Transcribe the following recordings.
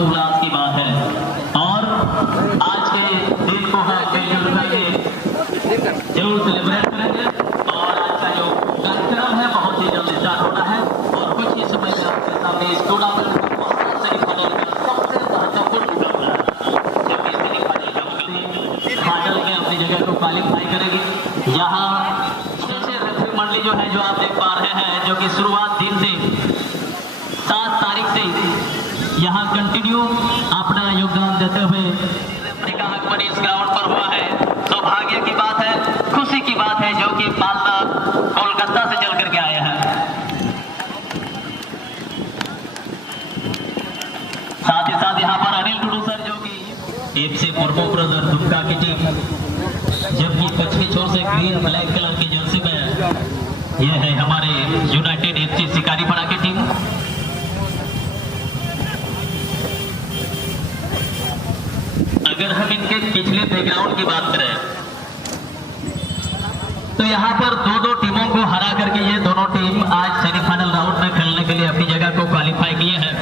हर्षोल्लास की बात है। और आज के दिन को है जरूर सेलिब्रेट करेंगे। और आज का जो कार्यक्रम है बहुत ही जल्द स्टार्ट होना है और कुछ ही समय में आपके सामने इस टूर्नामेंट सेमीफाइनल का सबसे महत्वपूर्ण मुकाबला जबकि सेमीफाइनल फाइनल में अपनी जगह को क्वालिफाई करेगी। यहाँ रेफरी मंडली जो है जो आप देख पा रहे हैं जो कि शुरुआत दिन से 7 तारीख से यहाँ कंटिन्यू अपना योगदान देते हुए का आगमन इस ग्राउंड पर हुआ है। सौभाग्य की बात है, खुशी की बात है जो कि मालदा कोलकाता से चल करके आए हैं। साथ ही साथ यहाँ पर अनिल टुडू सर जो कि एफसी मुर्मू ब्रदर दुमका की टीम, जबकि पश्चिमी छोर से ग्रीन ब्लैक कलर की जर्सी में यह है हमारे यूनाइटेड एफसी शिकारीपाड़ा की टीम। अगर हम इनके पिछले बैकग्राउंड की बात करें तो यहाँ पर दो टीमों को हरा करके ये दोनों टीम आज सेमीफाइनल राउंड में खेलने के लिए अपनी जगह को क्वालिफाई किए हैं।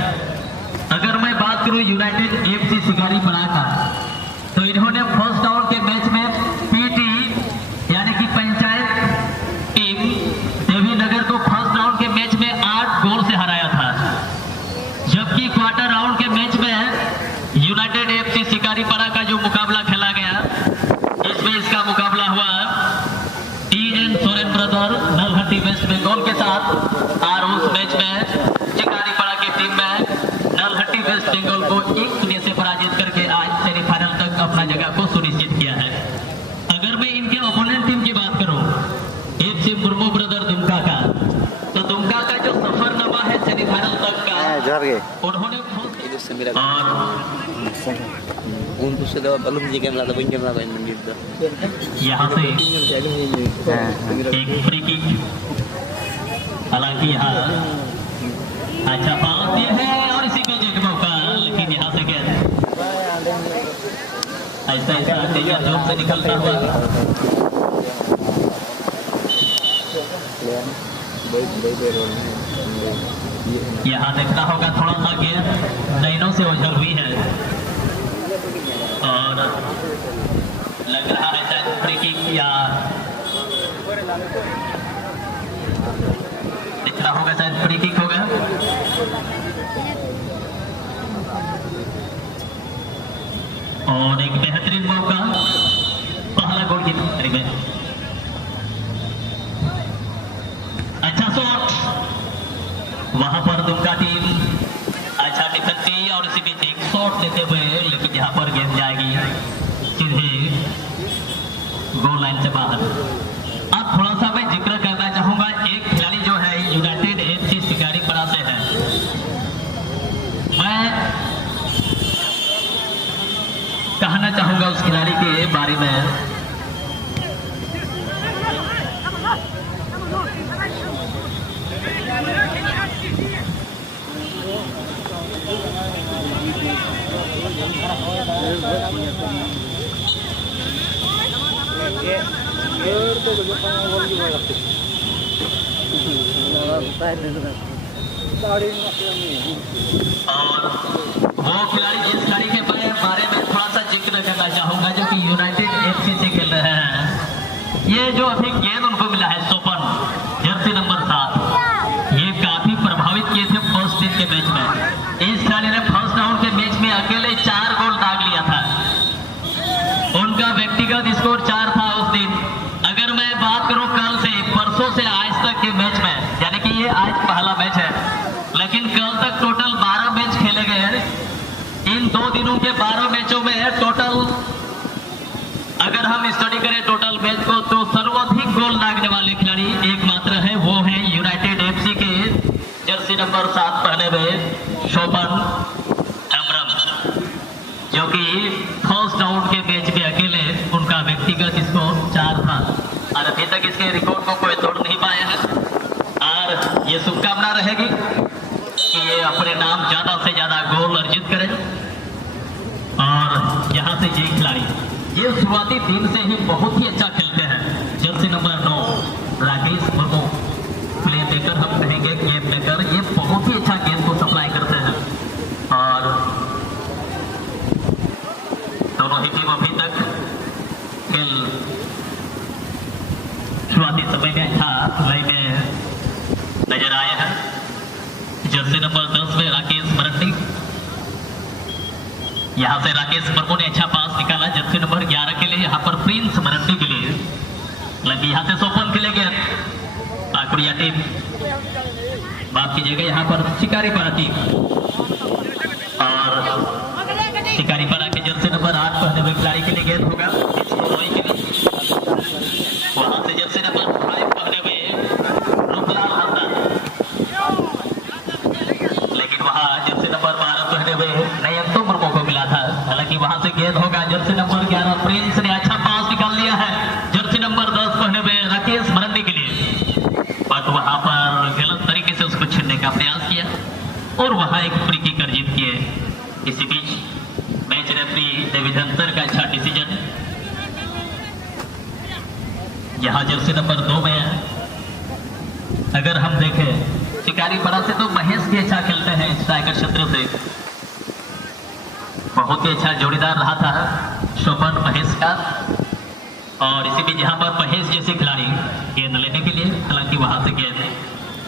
अगर मैं बात करूं यूनाइटेड एफसी शिकारीपाड़ा का तो इन्होंने फर्स्ट राउंड के मैच में पीटी यानी कि पंचायत टीम देवीनगर को फर्स्ट राउंड के मैच में 8 गोल से हराया था। जबकि क्वार्टर राउंड के मैच में यूनाइटेड एफसी शिकारीपाड़ा का जो मुकाबला खेला गया इसमें इसका मुकाबला हुआ TN Soren brother Nalhati west Bengal के साथ। और उस मैच में शिकारीपाड़ा की टीम में नलहट्टी वेस्ट बंगाल को 1-0 से पराजित करके आज सेमीफाइनल तक अपना जगह को सुनिश्चित किया है। अगर मैं इनके ओपोनेंट टीम की बात करूं एफसी मुर्मू ब्रदर दुमका का, तो दुमका का जो सफरनामा है सेमीफाइनल तक का उन्होंने untuk sudah belum jika melata pinjam melata yang menit यहाँ से एक फ्री किक, हालांकि यहाँ अच्छा पास दिया है और इसी में एक मौका, लेकिन यहाँ से क्या ऐसा ऐसा तेज जोर से निकलता हुआ यहाँ देखना होगा थोड़ा सा गेंद लाइनों से उछल हुई है और लग रहा है शायद फ्री किक या देखना होगा शायद फ्री किक होगा। और एक बेहतरीन मौका पहला गोल की बारी में, अच्छा शॉट वहां पर दुमका टीम अच्छा डिफेंस की और इसी बीच एक शॉट लेते हुए, लेकिन यहाँ पर गेंद जाएगी सीधे गोल लाइन से बाहर। अब थोड़ा सा मैं जिक्र करना चाहूंगा एक खिलाड़ी जो है यूनाइटेड एफसी शिकारीपाड़ा से है। मैं कहना चाहूंगा उस खिलाड़ी के बारे में और वो खिलाड़ी जिस खिलाड़ी के बारे में थोड़ा सा जिक्र करना चाहूंगा जो कि यूनाइटेड एफसी से खेल रहे हैं। ये जो अभी गेंद उनको मिला है सोपन जर्सी नंबर 7, ये काफी प्रभावित किए थे फर्स्ट दिन के मैच में। इस खिलाड़ी ने फर्स्ट राउंड के मैच में अकेले 4 गोल दाग लिया था। उनका व्यक्तिगत स्कोर 4 था उस दिन। अगर मैं बात करूं कल से परसों से आज तक के मैच में, यानी कि ये आज पहला मैच है, लेकिन कल तक टोटल 12 मैच खेले गए हैं। इन 2 दिनों के 12 मैचों में टोटल अगर हम स्टडी करें टोटल मैच को तो सर्वाधिक गोल दागने वाले खिलाड़ी एकमात्र है, वो है यूनाइटेड एफसी के जर्सी नंबर 7 पहने हुए शोभन हेम्ब्रम, जो कि फर्स्ट राउंड के मैच में अकेले उनका व्यक्तिगत स्कोर 4 था और अभी तक इसके रिकॉर्ड को कोई तोड़ नहीं पाया है। और ये शुभकामना रहेगी कि ये अपने नाम ज्यादा से ज्यादा गोल अर्जित करें। और यहाँ से ये खिलाड़ी ये शुरुआती दिन से ही बहुत ही अच्छा खेलते हैं। Jersey number 9 Rakesh Murmu, play maker हम कहेंगे, गेम मेकर, ये बहुत ही अच्छा गेम को सप्लाई करते हैं। और लेने अच्छा लेने नजर आए हैं। जर्सी नंबर 10 में राकेश मरंडी, यहाँ से राकेश मर्मू ने अच्छा पास निकाला। जर्सी नंबर 11 के लिए यहाँ पर प्रिंस मरंडी के लिए लगी, यहाँ से सोपन के लिए गया पाकुड़िया टीम। माफ कीजिएगा, यहाँ पर शिकारीपाड़ा टीम और शिकारीपाड़ा के जर्सी नंबर 8 पहने हुए खिलाड़ी के लिए गेंद होगा के लिए। वहां से जर्सी नंबर 5 पहने हुए रूपलाल हरदा, लेकिन वहां जर्सी नंबर 12 पहने हुए नयंतो मुर्मू को मिला था। हालांकि वहां से गेंद होगा जर्सी नंबर 11 प्रिंस ने अच्छा पास निकाल लिया है जर्सी नंबर 10 पहने हुए राकेश मरंडी के लिए, बट वहां पर गलत तरीके से उसको छीनने का प्रयास किया और वहां एक फ्री किक अर्जित किए। इसी बीच मैच रेफरी देविधन सर का अच्छा डिसीजन। यहाँ जर्सी नंबर 2 में है। अगर हम देखें शिकारीपाड़ा से तो महेश भी अच्छा खेलते हैं स्ट्राइकर क्षेत्र से, बहुत ही अच्छा जोड़ीदार रहा था शोभन महेश का। और इसी बीच यहाँ पर महेश जैसे खिलाड़ी गेंद लेने के लिए, हालांकि वहां से गेंद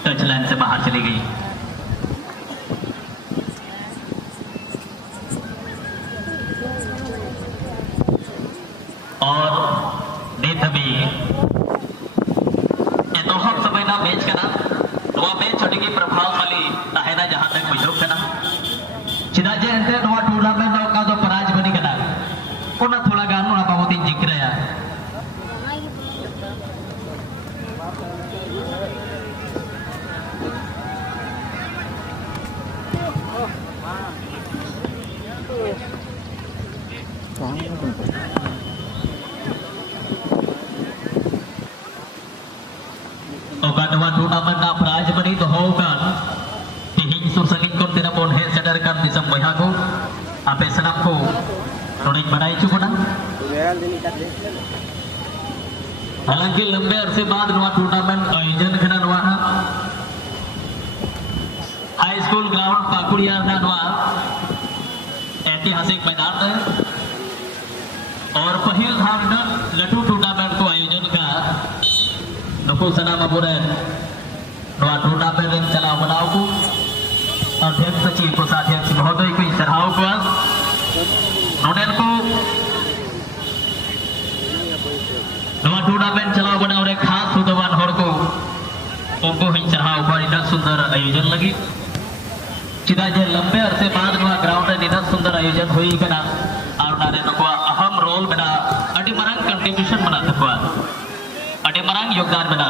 टच लाइन से बाहर चली गई। और नेत भी ये तो हम समय ना मैच करना नवा मैच छोटी की प्रभावशाली ताहेना जहां तक बुझो करना चिदा जे अंते नवा टूर्नामेंट का जो प्राइज बनी करना कोना थोड़ा गान ना बाबू दिन जिक्र है। टूर्नामेंट ना प्राइज बनी तो होगा तिहिं सुरसंगित को तेरा बोन है सेडर कर दिसम बया को आपे सनम को नोडिक बनाई चुका। हालांकि लंबे अरसे बाद नवा टूर्नामेंट आयोजन करना नवा हाई स्कूल ग्राउंड पाकुड़िया ना नवा ऐतिहासिक मैदान है और पहिल धाम लटू टूर्नामेंट को आयोजन का नुकु सनाम अबुरन नवा टूर्नामेंट चलाव बनाव को अध्यक्ष सचिव को साध्यक्ष महोदय को सराहव को नोडेन को नवा टूर्नामेंट चलाव बनाव रे खास सुदवान होड़ को उनको ही सराहव को इतना सुंदर आयोजन लगी चिदा जे लंबे अरसे बाद नवा ग्राउंड रे इतना सुंदर आयोजन हुई कना और नारे नको अहम रोल बना अडी मरंग कंट्रीब्यूशन बना तकवा अडी मरंग योगदान बना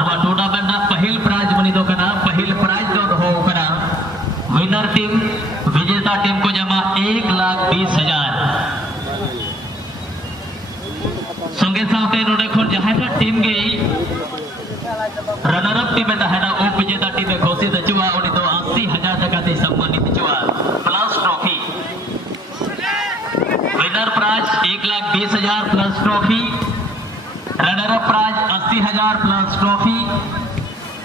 नवा टूर्नामेंट ना पहिल प्राइज बनी दो कना पहिल प्राइज दो हो कना विनर टीम विजेता टीम को जमा 1,20,000 संगे साथे नोडे खन जहां टीम गई रनर अप टीम में तहना उप विजेता टीम में घोषित चुआ उनी तो 80,000 टका से सम्मानित चुआ plus trophy winner prize 1,20,000 plus trophy, runner up prize 80,000 plus trophy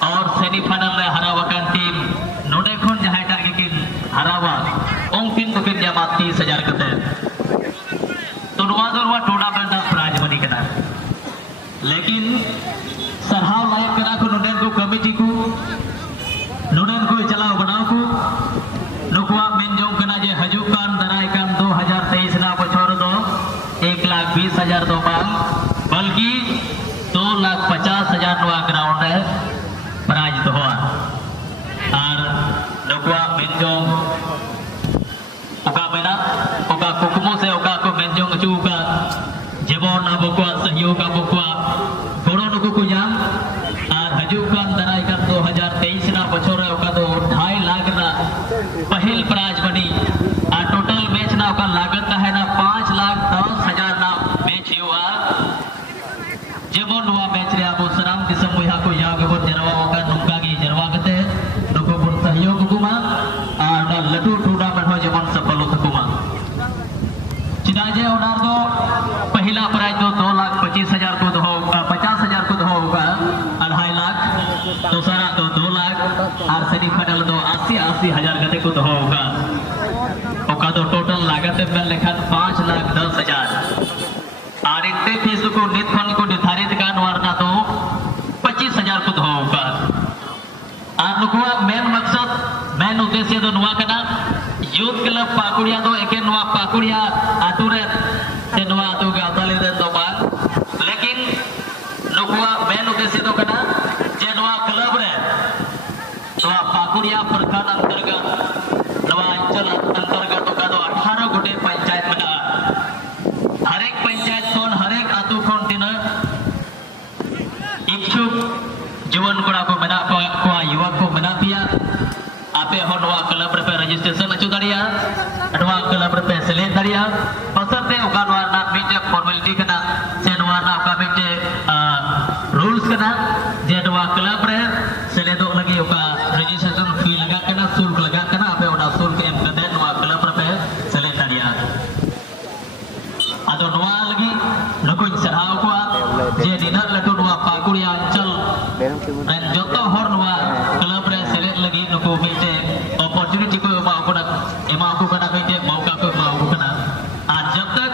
और सेमीफाइनल में हरावाकान टीम नोडे खन जहां टागे किन हरावा उनकिन तो किन जमा 30,000 कते तो नवा टूर्नामेंट का प्राइज बनी कना। लेकिन सरहाव लायक कना को नोडेन को कमिटी को नोडेन को चलाव बनाव को नुकुआ मेनजों कना जे हजुकान दराय कान 2023 ना बछर दो 1,20,000 दो बांग बल्कि 2,50,000 नवा ग्राउंड है प्राइज तो हुआ और नुकुआ मेनजों ओका बेना ओका कुकुमो से ओका को मेनजों चुका जेबोन अबुकुआ सहयोग अबुकुआ गोड़ो नुकु को जाम और हजुकान दराय कान 2023 ना बछर ओका दो 2.5 लाख ना पहिल प्राइज बनी और टोटल मैच ना ओका लागत है ना 5,10,000 ना मैच हुआ जेबोन नवा मैच रे अब सराम दिसम बुया को याग बन जरवा ओका नुका की जरवा कते नुको बुन सहयोग गुमा और ना लटू टूर्नामेंट हो जेबोन सफल होतकुमा चिदा जे ओनार दो पहिला प्राइज दो 2,25,000 को दो 50,000 को दो होगा 2.5 लाख दूसरा तो 2 लाख और सेमीफाइनल दो 80,000 गते को दो होगा ओका दो टोटल लागत में लेखन 5,10,000 और इतने फीस को नित फंड को निर्धारित का वारना तो मेन उद्देश्य दो नुआ कना यूथ क्लब पाकुड़िया दो एके नुआ पाकुड़िया आतु रे से नुआ आतु के अताले रे दो बा लेकिन नुआ मेन उद्देश्य दो कना जे नुआ क्लब रे नुआ पाकुड़िया प्रखंड अंतर्गत नुआ अंचल अंतर्गत तो का दो 18 गोटे पंचायत मना हर एक पंचायत कोन हर एक आतु कोन तिना इच्छुक जीवन कोड़ा को मना को युवक को मना दिया आपे होनवा क्लब रे रजिस्ट्रेशन अचु दाड़िया अडवा क्लब रे सेले दाड़िया पसंदे ओकानवा ना मिटे फॉर्मेलिटी कना सेनवा ना का मिटे रूल्स कना जेडवा क्लब रे सेले दो लगी ओका रजिस्ट्रेशन फी लगा कना शुल्क लगा कना आपे ओना शुल्क एम कदे नवा क्लब रे सेले दाड़िया आदो नवा लगी नको सराव को जे दिना लटु नवा पाकुड़िया अंचल एन जोतो हर नवा क्लब रे सेले लगी नको मिटे अपॉर्चुनिटी को एमा को कना मिटे मौका को एमा को कना आज जब तक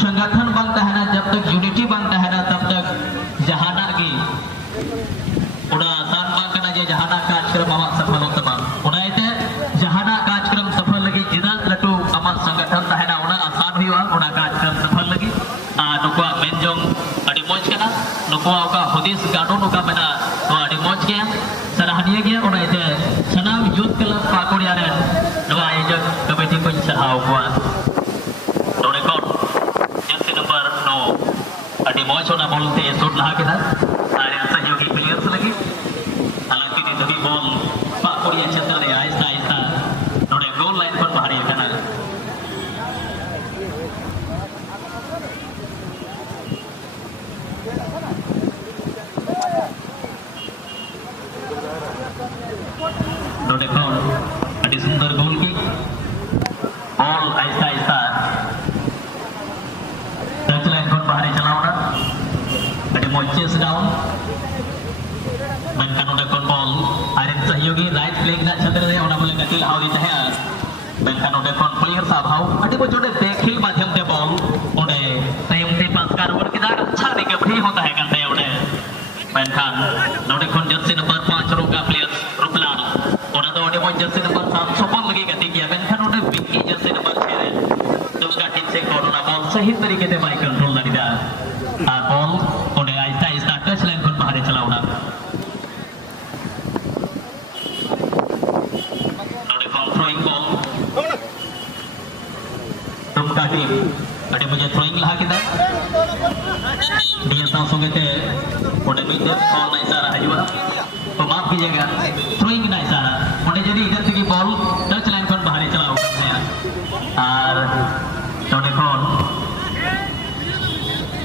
संगठन बनता है ना जब तक यूनिटी बनता है ना तब तक जहाना की उड़ा आसान बात करना जे जहाना कार्यक्रम आमा सफल होता मा उड़ा इते जहाना कार्यक्रम सफल लगी जिना लटू आमा संगठन है ना उड़ा आसान हुआ उड़ा कार्यक्रम सफल लगी नुकुआ मेनजोंग अड़ी मोज कना नुकुआ का हुदिस गाडो नुका मेना तो अड़ी मोज के सराहनीय गया उड़ा इते सनाम यूथ क्लब पाकुड़िया रे नवा आयोजक कमेटी को सराहाव हुआ नोड़े कोन जर्सी नंबर 9 अड़ी मोज होना बोलते सुट लहा केदा आरे सहयोगी प्लेयर्स लगी हालांकि नी दबी बॉल पाकुड़िया क्षेत्र रे आहिस्ता आहिस्ता नोड़े गोल लाइन पर बाहर कना नोड़े कोन अड़ी सुंदर गोल की ball Aahista Aahista touch line पर बाहर चलावना अड़ी मोज चेस डाउन मन का नोड़े कोन बॉल आरे सहयोगी राइट फ्लैग ना क्षेत्र रे ओना बोले गति लाव दी तहे मन का नोड़े कोन प्लेयर साहब अड़ी को जोड़े देखिल माध्यम से बॉल ओने टाइम से पास कारवर किदा अच्छा रिकवरी होता है करते ओने मन खान नोड़े कोन जर्सी नंबर 5 रोका प्लेयर रूपलाल ओना दो ओने मोज जर्सी नंबर 7 सफल लगी गति किया मन खान ओने विक्की जर्सी नंबर 6 रे दूसरा टीम से कोरोना बॉल सही तरीके से by control दाड़ीदा uh ball one Aahista Aahista touch line पर बाहर चलावना नोड़े कोन थ्रोइंग बॉल तुमका टीम अड़ी मुझे थ्रोइंग लहा केदा निया साव संगे ते ओने मिटे बॉल ना इशारा हजुआ तो माफ कीजिएगा थ्रोइंग ना इशारा ओने जदी इधर से की बॉल टच लाइन पर बाहर चलाओ और नोड़े कोन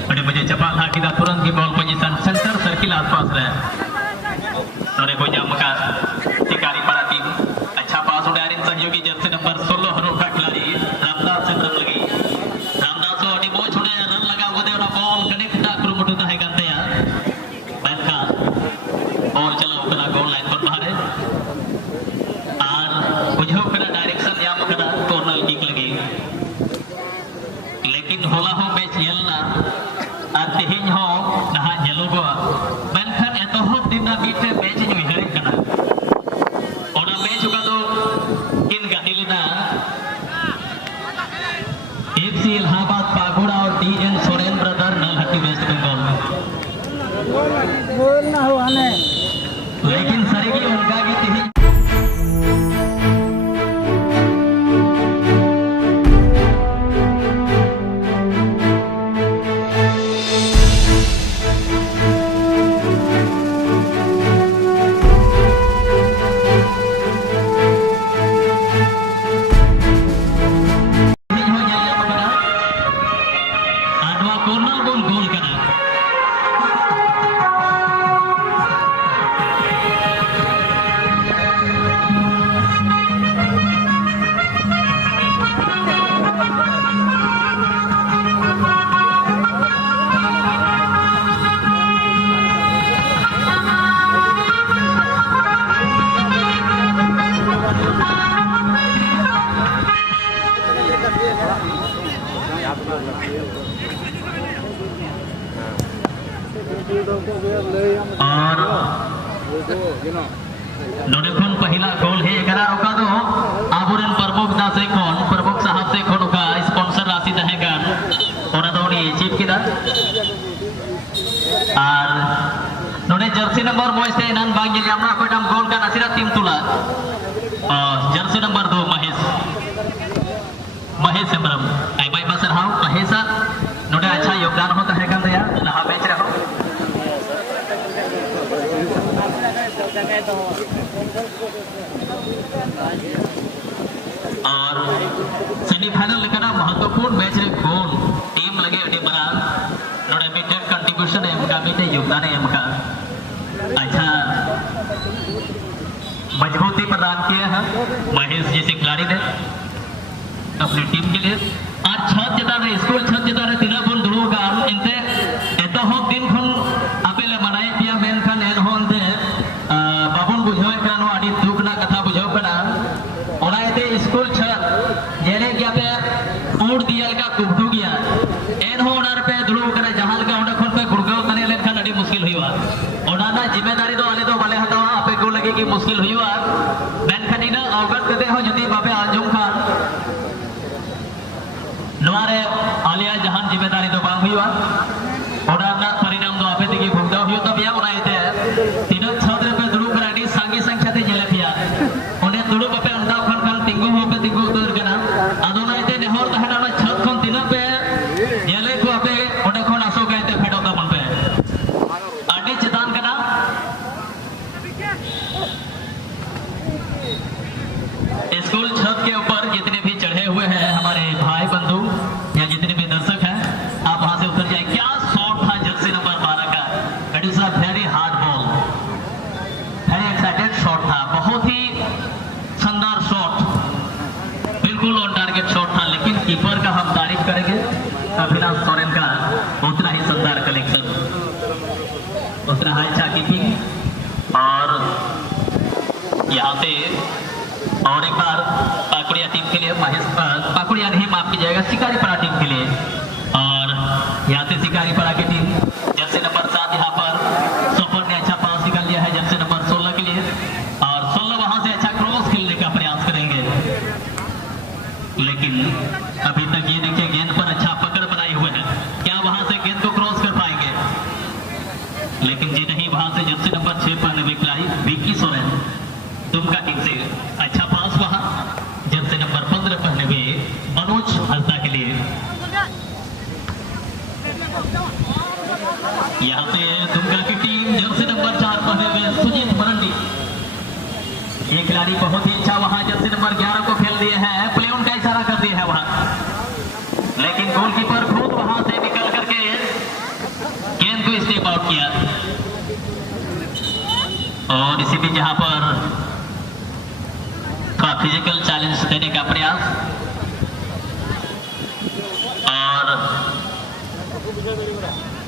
अड़ी मुझे चपा लहा केदा तुरंत की बॉल पोजीशन सेंटर सर्किल आसपास रे नोड़े को जाम का टिकारी पड़ा टीम अच्छा पास उड़े आरिन सहयोगी जर्सी नंबर 16 हरो का खिलाड़ी रामदास से रन लगी रामदास अड़ी मोच उड़े रन लगा गोदे ओना बॉल कनेक्ट ता कुरुमुटु ता है गंते या बैठा और चलो कना गोल लाइन पर बाहर और बुझो कना डायरेक्शन याम कना कॉर्नर किक लगी लेकिन होला हो मैच येलना और तेहिन हो नहा जेलोगो मेनखान एतोहब दिन ना बीते मैच जो हरे कना ओना मैच का दो किन गादिलिना एफसी इलाहाबाद पागुड़ा और TN Soren brother Nalhati west Bengal बोल ना हो आने लेकिन सरेगी उनका की तेहिन नोडे खन पहिला गोल हे करा ओका दो आबुरन प्रमुख दा से कोन प्रमुख साहब से कोन ओका स्पॉन्सर राशि तहेगान ओना दो नी चीफ किदा और नोडे जर्सी नंबर मोइसे नन बांग यामना कोइडम गोल का नसीरा टीम तुला जर्सी नंबर 2 महेश हेम्ब्रम आई बाई बसर हाउ महेशा नोडे अच्छा योगदान होता है दया लहा बेच रहो और सेमीफाइनल लेकर महत्वपूर्ण मैच रे गोल टीम लगे अड़ी बड़ा नोडे मिटे कंट्रीब्यूशन एम का मिटे योगदान एम का अच्छा मजबूती प्रदान किया है महेश जैसे खिलाड़ी ने अपनी टीम के लिए आज छत जता रे स्कूल छत जता रे तिना बन दुड़ो गान इनते एतो हो दिन खन आपेले मनाई पिया मेन खान एन होनते बाबुन बुझावे कानो आडी दुख ना कथा बुझाव कना ओना एते स्कूल छत जेने क्या पे उड़ दियल का कुबडू गया एन हो ओनार पे दुड़ो करे जहां का ओंडा खन पे गुड़गांव तने लेन खान आडी मुश्किल हुईवा ओना ना जिम्मेदारी दो आले दो बाले हतावा आपे को लगे कि मुश्किल हुईवा मेन खनीना अवगत कते हो जदी बापे आजम खान नवारे आलिया जहां जिम्मेदारी दो बांग हुईवा ओना ना परिणाम दो आपे तगी भुगदा हुई तो बिया ओना इते तीन छात्र पे दुड़ू कराडी सांगी संख्या ते जेले पिया ओने दुड़ू पे अंडा खन खन तिंगु हो पे तिंगु उतर कना आदोना इते नेहर तहना ना छत खन तीन पे जेले को आपे ओने खन आसो गाइते फेडो ता बन पे आडी चितान कना स्कूल छत के ऊपर जितने भी चढ़े हुए हैं हमारे भाई बंधु या जितने भी दर्शक हैं आप वहां से उतर जाए क्या शॉट था जर्सी नंबर 12 का it is a very hard ball very excited shot था बहुत ही शानदार शॉट बिल्कुल ऑन टारगेट शॉट था लेकिन कीपर का हम तारीफ करेंगे अभिलाष सोरेन का उतना ही शानदार कलेक्शन उतना हाई अच्छा कीपिंग और यहाँ से और एक बार पाकुड़िया टीम के लिए महेश पाकुड़िया नहीं माफ कीजिएगा शिकारीपाड़ा टीम के लिए और यहाँ से शिकारीपाड़ा की टीम जर्सी नंबर 7 यहाँ पर सोपर ने अच्छा पास निकाल लिया है जर्सी नंबर 16 के लिए और 16 वहां से अच्छा क्रॉस खेलने का प्रयास करेंगे लेकिन अभी तक ये देखिए गेंद पर अच्छा पकड़ बनाए हुए हैं क्या वहां से गेंद को क्रॉस कर पाएंगे लेकिन जी नहीं वहां से जर्सी नंबर 6 पर खिलाड़ी विक्की सोरेन तुमका टीम से अच्छा पास वहां जर्सी नंबर 15 पहने हुए मनोज हल्दा के लिए यहाँ से दुमका की टीम जर्सी नंबर 4 पहने हुए सुजीत मरंडी ये खिलाड़ी बहुत ही अच्छा वहां जर्सी नंबर 11 को खेल दिए हैं प्ले ऑन का इशारा कर दिया है वहां लेकिन गोलकीपर खुद वहां से निकल करके गेंद को स्टेप आउट किया और इसी बीच जहां पर फिजिकल चैलेंज देने का प्रयास और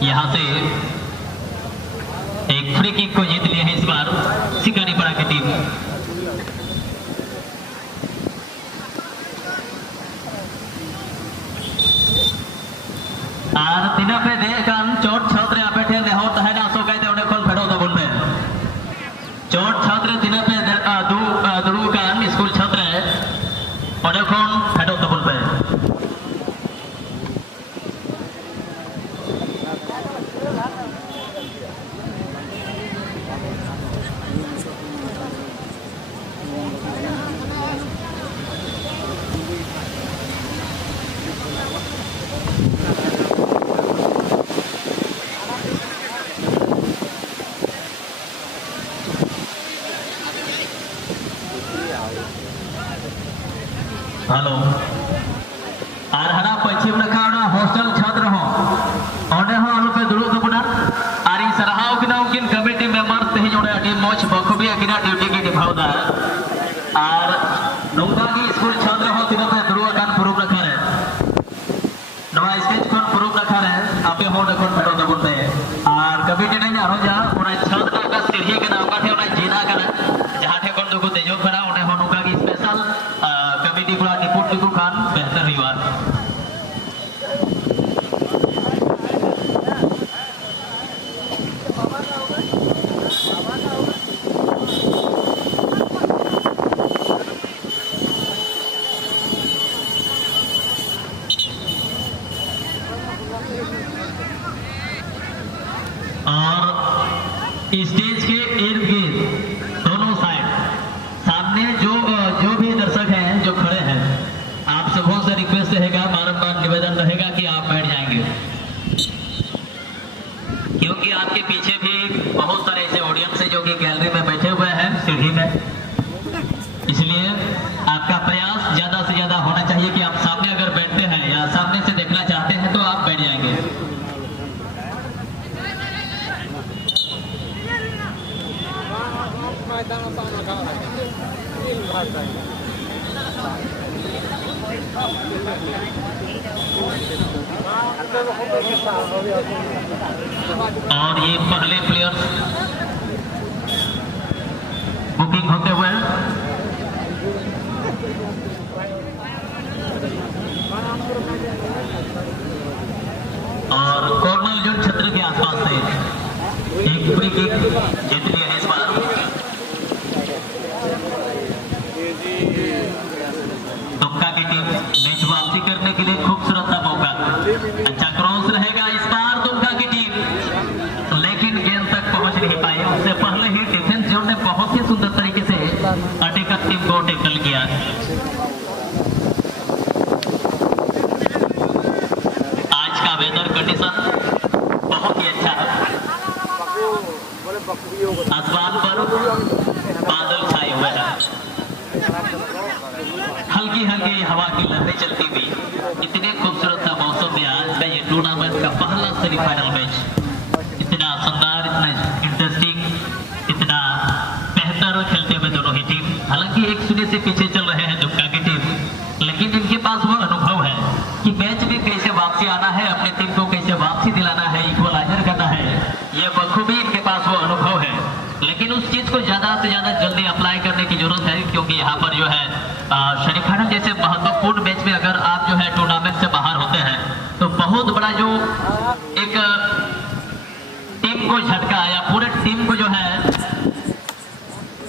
यहां से एक फ्री किक को जीत लिया है इस बार शिकारीपाड़ा की टीम और तीना पे देखन चोट छात्र बैठे नेहो तहना सो कहते उन्हें कौन फेडो तो बोल में चोट छात्र तीना पे दुड़ू का स्कूल छात्र है और कौन फेडो तो बोल पे हेलो और हना पश्चिम नखा हॉस्टल छात्र हो ओने हो आलू पे दुड़ू दुबना आरी सरहाव किना उनकिन कमेटी मेंबर तेज ओडे अडी मौज बखबी किना ड्यूटी की निभावदा और नोंगा की स्कूल छात्र हो तिना पे दुड़ू कान प्रूफ रखा है नवा स्टेज कोन प्रूफ रखा है आपे हो कोन फेडो दबन पे और कमेटी ने आरो जा पूरा छात्र का सीढ़ी के नाम का ठेवना जीना कना जहां ठे कोन दुको तेजो खड़ा ओने हो नोंगा की स्पेशल कमेटी पूरा रिपोर्ट को खान बेहतर हुई बात स्टेज के इर्द गिर्द दोनों साइड सामने जो भी दर्शक हैं जो खड़े हैं, आप सबों से रिक्वेस्ट रहेगा, बारंबार निवेदन रहेगा कि आप बैठ जाएंगे, क्योंकि आपके पीछे भी बहुत सारे ऐसे ऑडियंस है जो कि गैलरी में बैठे हुए हैं सीढ़ी में। इसलिए आपका प्रयास ज्यादा से ज्यादा होना चाहिए कि आप सामने अगर बैठते हैं या सामने से देखना चाहते हैं तो आप बैठ जाएंगे। और ये पहले प्लेयर्स बुकिंग होते हुए और कॉर्नर जोन क्षेत्र के आसपास से एक फ्री किक जीत लिया है इस बार। दुमका की टीम मैच वापसी करने के लिए खूबसूरत सा मौका, अच्छा क्रॉस रहेगा इस बार दुमका की टीम, लेकिन गेंद तक पहुंच नहीं पाई। उससे पहले ही डिफेंस जोन ने बहुत ही सुंदर तरीके से अटैकर टीम को टैकल किया। आज का वेदर कंडीशन बहुत ही अच्छा है, आसमान पर बादल छाए हुए हैं, हल्की हल्की हवा की लहरें चलती हुई, इतने खूबसूरत सा मौसम में आज का ये टूर्नामेंट का पहला सेमीफाइनल मैच इतना शानदार, इतना इंटरेस्टिंग, इतना बेहतर खेलते हुए दोनों ही टीम। हालांकि 1-0 से पीछे चल रहे हैं दुमका की टीम, लेकिन इनके पास वो अनुभव है कि मैच में कैसे वापसी आना है, अपनी टीम को कैसे वापसी दिलाना है, इक्वलाइजर करना है, ये बखूबी इनके पास वो अनुभव है। लेकिन उस चीज को ज्यादा से ज्यादा जल्दी अप्लाई करने की जरूरत है, क्योंकि यहाँ पर जो है सेमीफाइनल जैसे महत्वपूर्ण मैच में अगर आप जो है टूर्नामेंट से बाहर होते हैं तो बहुत बड़ा जो एक टीम को झटका या पूरे टीम को जो है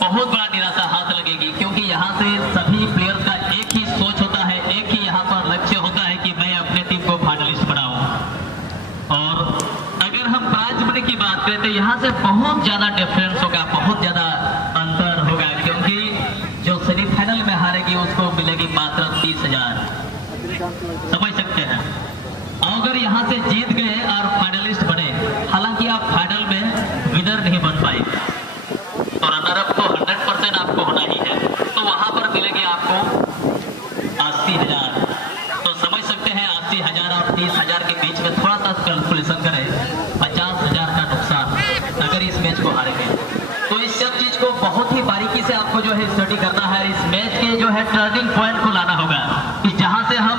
बहुत बड़ा निराशा हाथ लगेगी, क्योंकि यहाँ से सभी प्लेयर्स का एक ही सोच होता है, एक ही यहाँ पर लक्ष्य होता है कि मैं अपने टीम को फाइनलिस्ट बनाऊं। और अगर हम प्राइज मनी की बात करें तो यहाँ से बहुत ज्यादा डिफरेंस होगा, बहुत ज्यादा अंतर होगा, क्योंकि जो सेमीफाइनल में हारेगी उसको मिलेगी मात्र 30,000। समझ सकते हैं। अगर यहाँ से जीत गए और फाइनलिस्ट बने, हालांकि आप फाइनल में विनर नहीं बन पाए तो रनर अप तो 100% आपको होना ही है, तो वहां पर मिलेगी आपको 80,000। तो समझ सकते हैं 80,000 और 30,000 के बीच में थोड़ा सा कैलकुलेशन करें, 50,000 का नुकसान अगर इस मैच को हारेंगे। तो इस सब चीज को बहुत ही बारीकी से आपको जो है स्टडी करना है, इस मैच के जो है टर्निंग पॉइंट को लाना होगा कि जहां से हम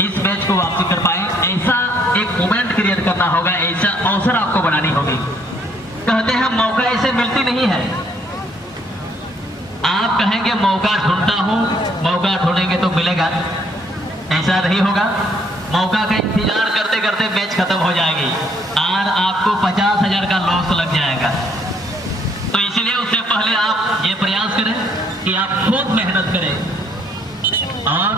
इस मैच को वापसी कर पाए, ऐसा एक मोमेंट क्रिएट करना होगा, ऐसा अवसर आपको बनानी होगी। कहते हैं मौका ऐसे मिलती नहीं है, आप कहेंगे मौका ढूंढता हूं, मौका ढूंढेंगे तो मिलेगा, ऐसा नहीं होगा। मौका का इंतजार करते करते मैच खत्म हो जाएगी और आपको 50,000 का लॉस लग जाएगा। तो इसलिए उससे पहले आप ये प्रयास करें कि आप खुद मेहनत करें और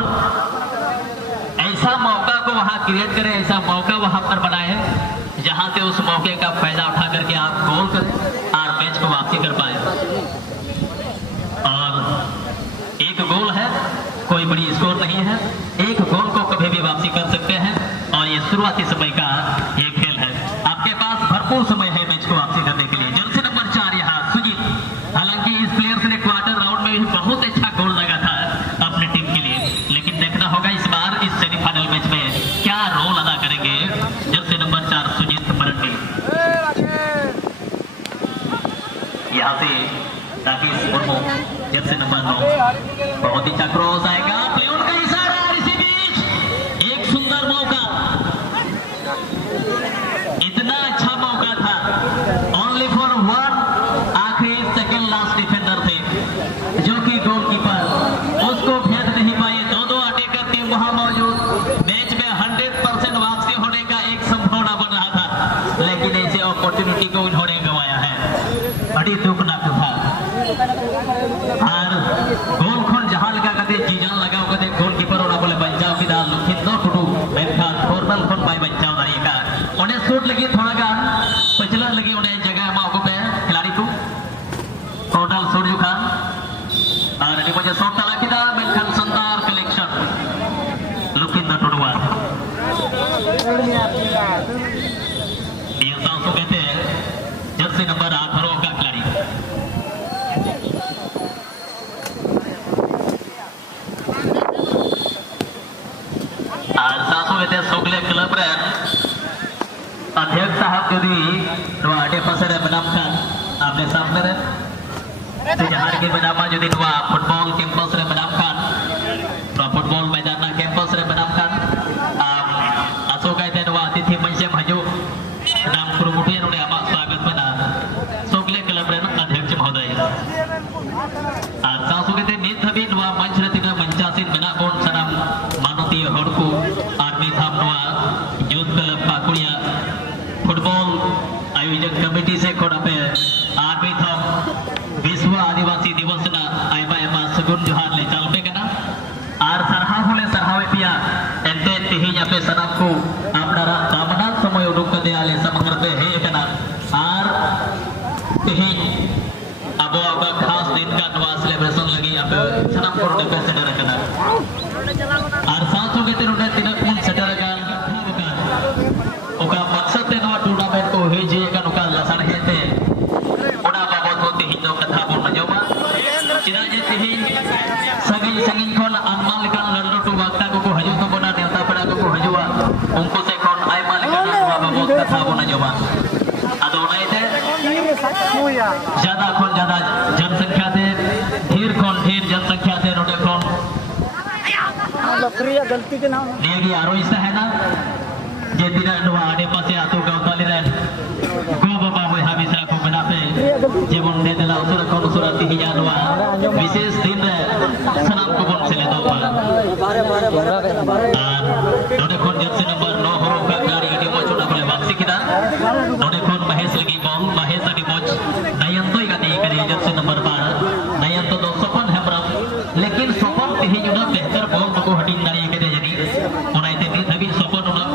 ऐसा मौका को वहां क्रिएट करें, ऐसा मौका वहां पर बनाए जहां से उस मौके का फायदा उठा करके आप गोल करें और मैच को वापसी कर पाए। और एक गोल है, कोई बड़ी स्कोर नहीं है, एक गोल को कभी भी वापसी कर सकते हैं और ये शुरुआती समय का ये खेल है। आपके पास भरपूर समय है मैच को वापसी करने के लिए। जर्सी नंबर 4 यहाँ सुजीत, हालांकि इस प्लेयर्स ने क्वार्टर राउंड में भी बहुत अच्छा गोल लगा था अपनी टीम के लिए, लेकिन देखना होगा इस बार इस सेमीफाइनल मैच में क्या रोल अदा करेंगे जर्सी नंबर 4 सुजीत मरंडी। यहाँ से राकेश मुर्मू, जर्सी नंबर 9, बहुत ही अच्छा क्रॉस आएगा, प्लेयर का इशारा और इसी बीच एक सुंदर मौका, इतना अच्छा मौका था, ओनली फॉर वन, आखिरी सेकंड लास्ट डिफेंडर थे जो कि गोलकीपर उसको भेद नहीं पाए। दो अटैकर टीम वहां मौजूद, मैच में 100% वापसी होने का एक संभावना बन रहा था, लेकिन ऐसे अपॉर्चुनिटी को इन्होंने गंवाया है, बड़ी दुखनाक था। और गोल खोल जहां लगा कदे जीजान लगाओ कदे गोलकीपर ओना बोले बचाव की दाल लुखित नो टुटू मेनखान कॉर्नर खोल पाई बचाव दारिएगा ओने शूट लगी थोड़ा गान पछला लगी ओने जगह मा को पे जर्सी नंबर 8 भरो का खिलाड़ी। और सासू वेते सोगले क्लब रे अध्यक्ष साहब जुदी नवा आडे पासे बनाम खान आपने सामने रे तो जहार के बनामा जुदी नवा फुटबॉल कैंपस रे बनाम खान नवा फुटबॉल मैदान कैंपस रे बनाम खान अशोक आइते नवा अतिथि मंच से हजू नाम कुरुमुठी नुडे आमा स्वागत बना सोगले क्लब रे अध्यक्ष महोदय और सासू के नित हबी नवा मंच रे तिना मंचासीन बना कोन सनम मानवीय हड़कू आर्मी थाम नवा यूथ क्लब पाकुड़िया फुटबॉल आयोजक कमेटी से कोड पे आर्मी थाम विश्व आदिवासी दिवस ना आयमा आयमा सगुन जोहार ले चलबे कना और सरहा होले सरहावे पिया एंते तिहिन आपे सनम को आपनारा कामना समय उडुक कदे आले समग्रते हे कना और तिहिन अब अब खास दिन का नवा सेलिब्रेशन लगी अब सनम को डे सेटर कना और सासु के तिरुने तिना कुन सेटर का ओका मकसद ते नवा टूर्नामेंट को हे जे का नुका लसर हेते ओना बाबत होते हिजो कथा बोल जमा चिना जे तिहिन सगिन सगिन खोल अन्ना लेकान लड़लो टू वक्ता को हजू तो बना नेता पड़ा को हजुआ उनको से कोन आयमा लेकान नवा बाबत कथा बोल जमा आदो नाइते ज्यादा खोन ज्यादा जनसंख्या से ढेर खोन ढेर जनसंख्या से नोटे खोन लकड़िया गलती के नाम नेगी आरो इस है ना जे दिना नवा आडे पासे आतो गावताली रे गो बाबा होय हाबिसरा को बनाते जीवन ने देला उसर कोन सुरती ही जानवा विशेष दिन रे सनम को बन से ले दो नोडे कोन जर्सी नंबर 9 हरो का गाड़ी डी मोच उडा बोले वापसी किदा नोडे कोन महेश लगी बॉल महेश अडी मोच नयंतो गति करे जर्सी नंबर 12 नयंतो दो सपन हेमरम लेकिन सपन तिही जुना बेहतर बॉल को हटिंग दाड़ी के दे जनी ओनाइते नी धबी सपन उना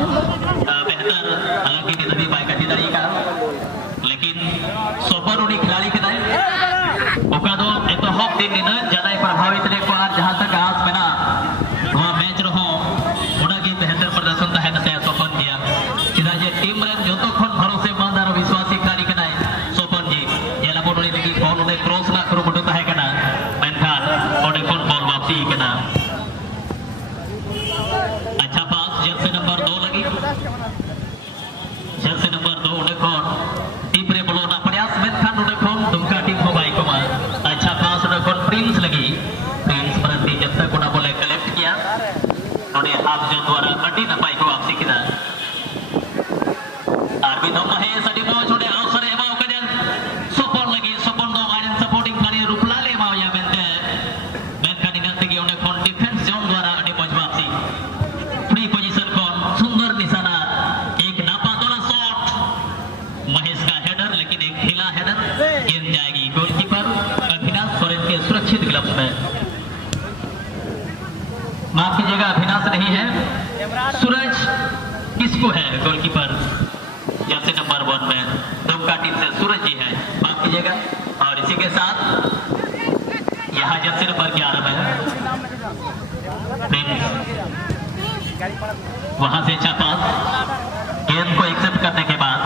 बेहतर हालांकि नी धबी बाय कटी दाड़ी का लेकिन सपन उनी खिलाड़ी के दाई ओका दो एतो हक दिन दिन ज्यादा प्रभावित ले को आज जहां तक आस में ना वहां मैच रहो ओना की बेहतर प्रदर्शन ता है न सपन दिया सीधा जे टीम रे जो तो खन भरोसेमंद और विश्वासी खिलाड़ी के नाय सपन जी येला बोडोली लगी बॉल उन्हें क्रॉस ना करो बडो है कना मेनखान ओडे कोन बॉल वापसी कना अच्छा पास जर्सी नंबर 2 लगी जर्सी नंबर 2 ओडे कोन टीम रे बोलो ना प्रयास मेनखान ओडे कोन दुमका टीम हो भाई को अच्छा पास ओडे कोन प्रिंस लगी प्रिंस परंती जब तक ओडा बोले कलेक्ट किया ओडे हाफ जो द्वारा बड़ी ना पाई को वापसी किदा आरबी धम महेश अडी मोच ओडे अवसर एमाव कजन सपोर्ट लगी सपोर्ट दो आयन सपोर्टिंग खाली रुपला ले माव या मेनते मेनखान इनते की ओडे कोन डिफेंस जोन द्वारा अडी मोच वापसी फ्री पोजीशन कोन सुंदर निशाना एक नापा तोला शॉट महेश का हेडर लेकिन एक ढीला हेडर गेंद जाएगी गोलकीपर अभिनाश सोरेन के सुरक्षित ग्लव्स में माफ कीजिएगा अभिनाश नहीं है सूरज किसको है गोलकीपर जर्सी नंबर 1 में दुमका टीम से सूरज जी है माफ कीजिएगा और इसी के साथ यहाँ जर्सी नंबर 11 में वहां से अच्छा पास गेंद को एक्सेप्ट करने के बाद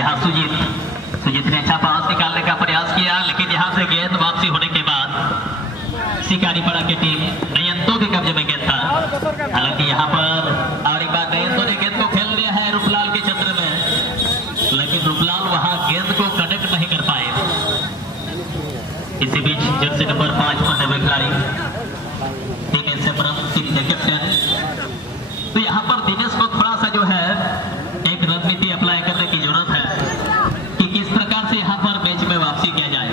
यहाँ सुजीत ने अच्छा पास निकालने का प्रयास किया लेकिन यहाँ से गेंद वापसी होने के बाद शिकारीपाड़ा की टीम नयंतो के कब्जे में गेंद था हालांकि यहाँ पर और एक बार नयंतो ने गेंद को खेल लिया है रूपलाल के क्षेत्र में लेकिन रूपलाल वहां गेंद को कनेक्ट नहीं कर पाए इसी बीच जर्सी नंबर 5 पहने हुए खिलाड़ी दिनेश सेपरम टीम के कैप्टन तो यहाँ पर दिनेश को थोड़ा सा जो है एक रणनीति अप्लाई करने की जरूरत है कि किस प्रकार से यहाँ पर मैच में वापसी किया जाए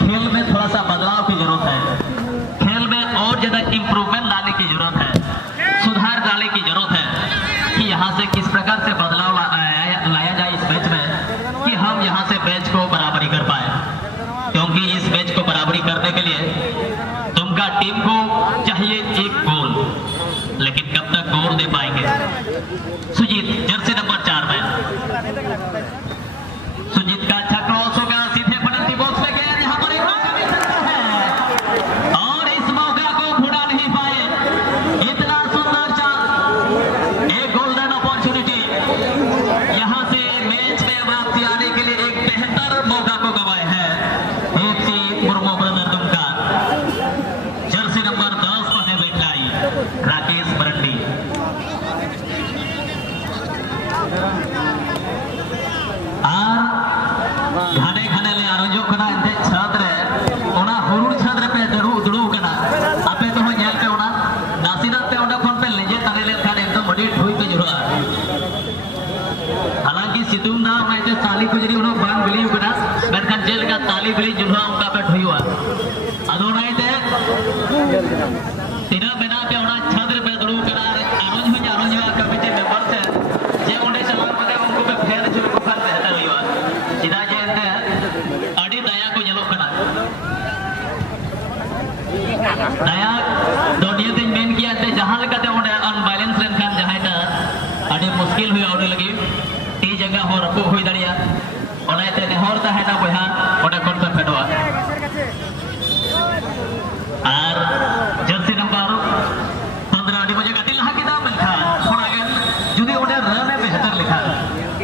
खेल में थोड़ा सा बदलाव की जरूरत है खेल में और ज्यादा इंप्रूवमेंट लाने की जरूरत है सुधार डालने की जरूरत है कि यहाँ से किस प्रकार से बदलाव लाया जाए इस मैच में कि हम यहाँ से मैच को बराबरी कर पाए क्योंकि इस मैच को बराबरी करने के लिए दुमका टीम को चाहिए एक गोल लेकिन कब तक गोल दे पाएंगे सुजीत जर्सी नंबर 4 में सुजीत का अच्छा क्रॉस होगा सीधे पेनल्टी बॉक्स में गया यहाँ पर एक मौका मिल सकता है और इस मौका को भुला नहीं पाए इतना सुंदर चांस एक गोल्डन अपॉर्चुनिटी यहाँ से मैच में वापसी आने के लिए एक बेहतर राकेश मरंडी घाने घाने ले आरोजो कना एंते छाद रे ओना हुरुर छाद रे पे दुड़ू कना आपे तो नेल पे ओना नासिना पे ओना कोन पे लेजे तने ले खान एकदम बड़ी ढुई पे जुड़ा हालांकि सितुम ना ओनाते ताली कुजरी ओना बांग बिली कना मेनखान जेल का ताली बिली जुड़ा उनका पे ढुईवा अदो ओनाते तिना बेना पे ओना छाद रे पे दुड़ू कना आरोज कमिटी मेंबर से जे ओंडे चला माने उनको पे फेर जुल को फन रहता लिवा चिदा जे अड़ी दया को जलो कना दया दुनिया दिन मेन किया ते जहां लकाते ओंडे अनबैलेंस रेन खान जहायटा अड़ी मुश्किल हुई ओडे लगी ती जगह हो रपो हुई दड़िया ओनाते नेहर ताहेना बहा ओडे कोन पे फेडवा और जर्सी नंबर 15 अड़ी बजे गाड़ी लहा किदा मनखा थोड़ा गन जुदी ओडे रने बेहतर लिखा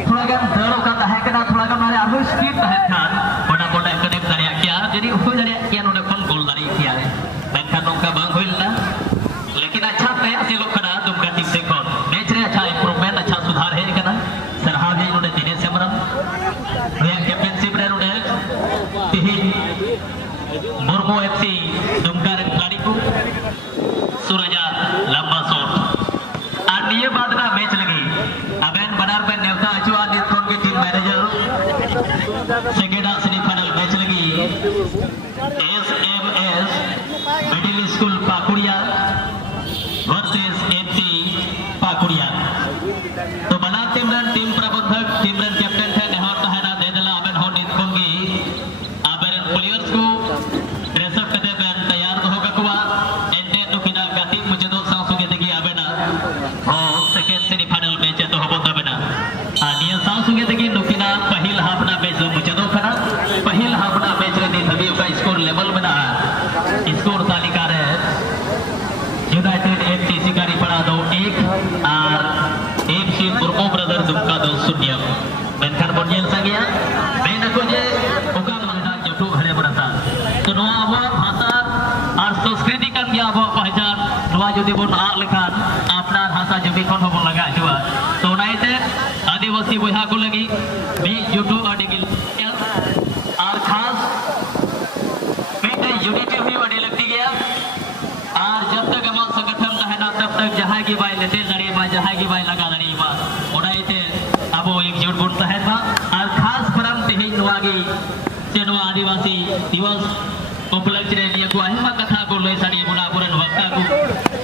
थोड़ा गन दड़ का ताहे कना थोड़ा गन मारे आरो स्पीड ताहे खान ओडा कोडा कनेक्ट दरिया क्या जदी हो दरिया क्या नोडे कोन गोल दरी किया है बैंका नोका बांग होइलना लेकिन अच्छा प्रयास ये लोग करा तुम का टीम से कोन मैच रे अच्छा इंप्रूवमेंट अच्छा सुधार है कना सरहा भी नोडे दिनेश सेमरम रे कैप्टनशिप रे नोडे तिही मुर्मू एफसी दुमका रे खिलाड़ी को सूरजा लंबा शॉट और ये बात ना मैच लगी अबेन बनार पे नेवता अचुआ नितकोन की team manager second semifinal match लगी SMS middle school Pakuria versus FC Pakuria तो बना टीम प्रबंधक टीम कैप्टन थे नेहर तहना दे देला अबेन हो नितकोन की अबेन प्लेयर्स को ड्रेसअप करते बेन तैयार हो गकुआ एंटे तो किना गति मुझे दो सांसुगे देगी अबेना हो सेकेंड सेमीफाइनल मैच तो होबो तबेना निया सांसुगे देगी नुकिना पहिल हाफना मैच मुझे दो खना पहिल हाफना मैच रे दी धबी का स्कोर लेवल बना स्कोर तालिका रे यूनाइटेड एफसी शिकारी पड़ा 2-1 और एफसी बुर्मो ब्रदर दुमका 2-0 मेनखान बोनियल संगिया मेन को जे ओका मंदा जटू घरे बरता तो नवा आबो भाषा और संस्कृति kan gya abo pahjan नवा जदि बोन आ लेखान अपना भाषा जबि कोन होबो लगा जुआ तो नाइते आदिवासी बोहा को लगी बी जुटू अडिगिल और खास मीटे यूनिटी हुई बड़ी लगती गया और जब तक हम संगठन तहना तब तक जहां की बाई लेते जड़ी बा जहां की बाई लगा दड़ी बा ओनाइते अबो एकजुट बोन तहन बा और खास परम तेहि नवागी सेनवा आदिवासी दिवस उपलक्ष्य रे निया को अहिमा कथा को लय साडी बुना पुरन वक्ता को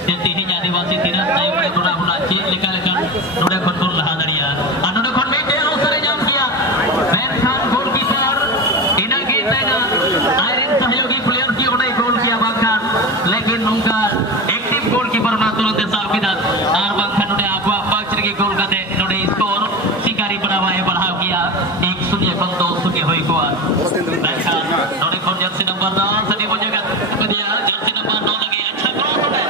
जे तेहि आदिवासी तिरा ताई पुरे बुना बुना चेक लेका लेका नोडे खन बोल लहा दड़िया और नोडे खन में टेरो सरे जाम किया मैन खान गोलकीपर इना के तैना आयरन सहयोगी प्लेयर की ओने गोल किया बाखान लेकिन उनका एक्टिव गोलकीपर ना तुरंत साफ किदा और बाखान नोडे आपवा पक्ष रे गोल काते नोडे स्कोर शिकारी बढ़ावाए बढ़ाव किया 1-0 kon 2-0 होई को बाखान नोडे खन जर्सी नंबर 10 सदी बजेगा दिया जर्सी नंबर 9 लगे अच्छा क्रॉस होता है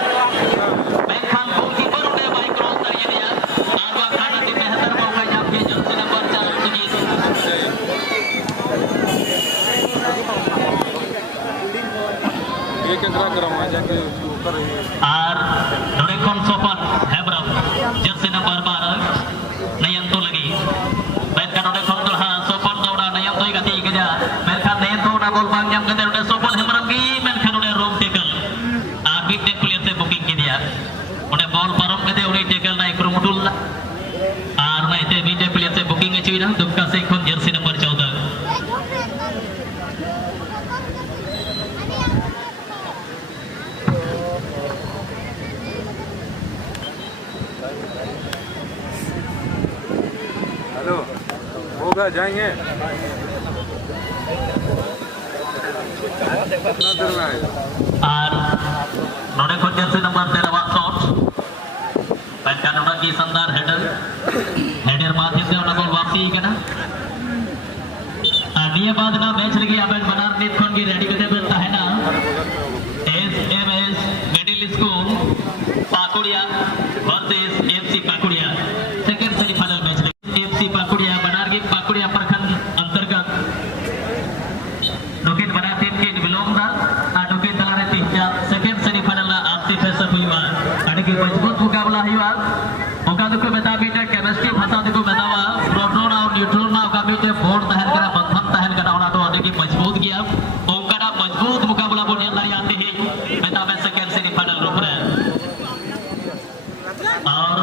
बाखान गोलकीपर ने बाई क्रॉस कर दिया और बाखान अति बेहतर मौका जाम के जर्सी नंबर 4 लगी एक एकरा करमा जाके ऊपर और नोडे खन सोपन हेब्रम जर्सी नंबर 12 नयन तो लगी मेनखान नोडे खन दोहा सोपन दौड़ा नयन तो गति गजा मेनखान नयन तो ना गोल बांग जाम कते नोडे सोपन हेब्रम की मेनखान नोडे रोम टेकल और बिग टेक प्लेयर से बुकिंग की दिया ओने बॉल पारम कते उनी टेकल ना एकरो मुटुल ना और नाइते बिग टेक प्लेयर से बुकिंग अचुई ना दुमका से खन जर्सी नंबर 14 हेलो होगा जाएंगे कितना देर में आए और नोडे खन जर्सी नंबर 13 वा शॉट पैनका नोडा की शानदार हेडर माध्यम से ओना गोल वापसी कना निये बाद ना मैच लगी अबेन बनार नित खन की रेडी कते बेलता है ना SMS middle school Pakuria versus FC Pakuria second semifinal match लगी एफसी पाकुड़िया बनार की पाकुड़िया प्रखंड अंतर्गत दोकिन बना टीम के बिलोंग दा आ दोकिन तलारे तीन सेकंड सेमीफाइनल ना आपसी फेस हुई बा अडकी मजबूत मुकाबला हुआ उनका देखो बता बीटे केमिस्ट्री भाषा देखो बतावा प्रोटॉन और न्यूट्रॉन ना का बीटे बोर्ड तहन करा बंधन तहन करा होना तो आने की मजबूत किया उनका मजबूत मुकाबला बोलने लड़ी आती है बता में सेकंड सेमीफाइनल रूप में और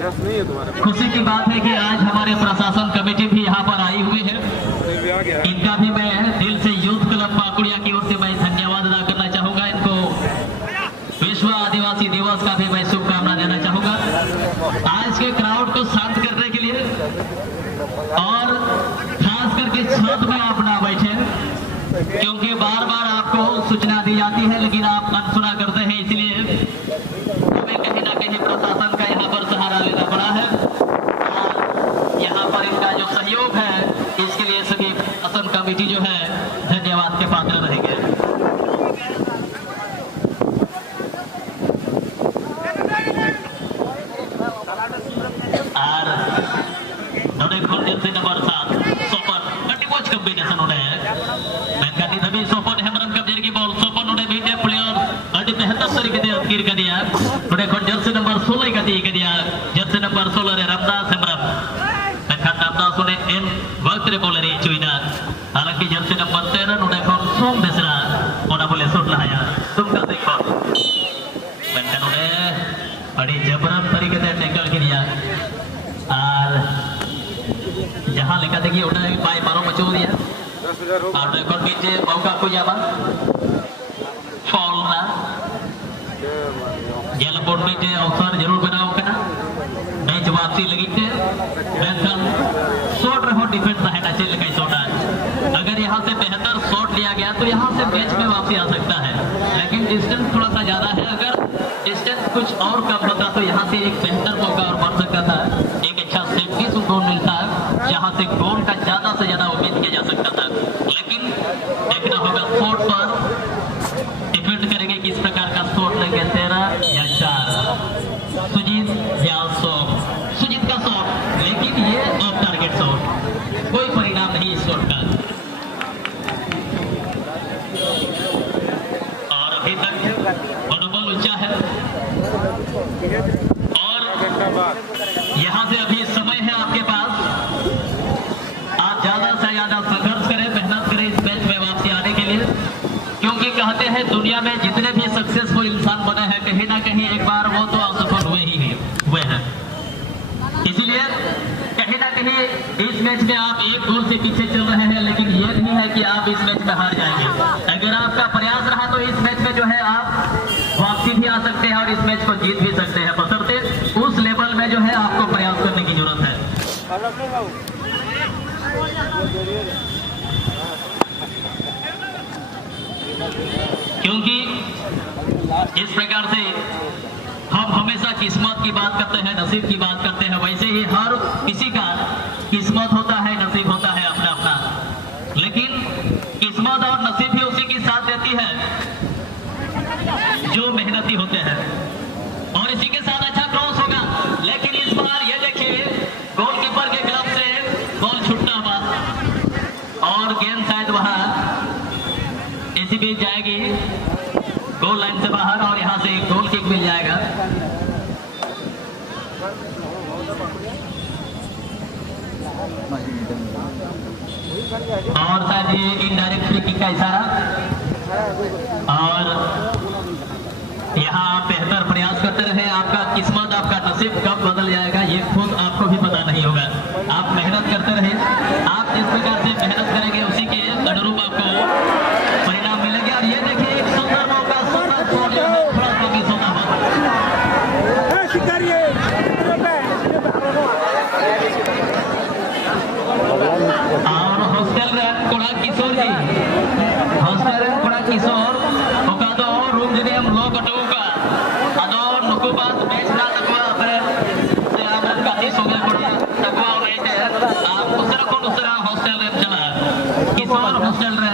गैस नहीं है तुम्हारे खुशी की बात है कि आज हमारे प्रशासन कमेटी भी यहाँ पर आई हुई है पास भी आ गया इनका भी मैं दिल से यूथ क्लब पाकुड़िया की ओर से मैं धन्यवाद अदा करना चाहूंगा इनको विश्व आदिवासी दिवस का भी मैं शुभकामना देना चाहूंगा आज के क्राउड को शांत करने के लिए और खास करके छत में आप ना बैठे क्योंकि बार बार आपको सूचना दी जाती है लेकिन आप अनसुना करते हैं इसलिए हमें कहीं ना कहीं प्रशासन का यहाँ पर सहारा लेना पड़ा है और यहाँ पर इनका जो सहयोग है इसके लिए सभी प्रशासन कमेटी जो है धन्यवाद के पात्र रहेंगे और नोडे खोल जर्सी नंबर 7 सोपन कटी वॉच कॉम्बिनेशन होने मैं कटी तभी सोपन हेमरम कब्जे की बॉल सोपन नोडे बीटे प्लेयर अड़ी 73 तरीके से अकीर कर दिया नोडे खोल जर्सी नंबर 16 का दिया जर्सी नंबर 16 रे रामदास हेमरम तखन रामदास ने इन वक्त रे बॉल रे चुइना हालांकि जर्सी नंबर 13 नोडे खोल सोम बेसरा ओना बोले सुट लाया तुमका देखो मैं नोडे अड़ी जबरन तरीके से टैकल किया और जहां लिखा देखिए उन्हें बाई मारो मचो दिया 10,000 हो और रेकॉर्ड नीचे मौका को जावा फॉल ना जेल बोर्ड में जे अवसर जरूर बनाओ करना मैच वापसी लगी थे बेहतर शॉट रहो डिफेंस है ना चल कई शॉट अगर यहां से बेहतर शॉट लिया गया तो यहां से मैच में वापसी आ सकता है लेकिन डिस्टेंस थोड़ा सा ज्यादा है अगर डिस्टेंस कुछ और कम होता तो यहां से एक बेहतर मौका और बन सकता था एक अच्छा सेफ्टी गोल मिलता जहां से गोल का ज्यादा से ज्यादा उम्मीद किया जा सकता था लेकिन देखना होगा शॉट पर डिपेंड करेंगे किस प्रकार का शॉट लेंगे 13 या 4 सुजीत या सोम सुजीत का शॉट लेकिन ये ऑफ टारगेट शॉट कोई परिणाम नहीं इस शॉट का और अभी तक मनोबल ऊंचा है और घंटा बाद यहाँ से अभी समय है आपके पास आप ज्यादा से ज्यादा संघर्ष करें मेहनत करें इस मैच में वापसी आने के लिए क्योंकि कहते हैं दुनिया में जितने भी सक्सेसफुल इंसान बने हैं कहीं ना कहीं एक बार वो तो असफल हुए हैं इसीलिए कहीं ना कहीं इस मैच में आप एक गोल से पीछे चल रहे हैं लेकिन ये नहीं है कि आप इस मैच में हार जाएंगे अगर आपका प्रयास रहा तो इस मैच में जो है आप वापसी भी आ सकते हैं और इस मैच को जीत भी सकते हैं बशर्ते उस लेवल में जो है आपको प्रयास करने की जरूरत है क्योंकि इस प्रकार से हम हमेशा किस्मत की बात करते हैं नसीब की बात करते हैं वैसे ही हर किसी का किस्मत होता है नसीब होता है अपना अपना लेकिन किस्मत और नसीब भी उसी की साथ देती है जो मेहनती होते हैं और इसी के साथ अच्छा क्रॉस होगा लेकिन इस बार ये देखिए गोलकीपर के ग्लव से बॉल छूटना हुआ और गेंद शायद वहां इसी बीच जाएगी गोल लाइन से बाहर और यहां से गोल किक मिल जाएगा और शायद ये इनडायरेक्ट फ्री किक का इशारा और यहाँ आप बेहतर प्रयास करते रहे आपका किस्मत आपका नसीब कब बदल जाएगा ये खुद आपको भी पता नहीं होगा आप मेहनत करते रहे आप जिस प्रकार से मेहनत करेंगे उसी के अनुरूप आपको परिणाम मिलेंगे और ये देखिए एक सुंदर मौका सुंदर थोड़ा सा मिस होना और हॉस्टल कोड़ा किशोर जी हॉस्टल कोड़ा किशोर ओका रूम जने हम लोग अटूका अदो नुकु बात मैच ना तकवा से हम काती सोगे पड़िया तकवा और है आप दूसरा हॉस्टल रे चला किशोर हॉस्टल रे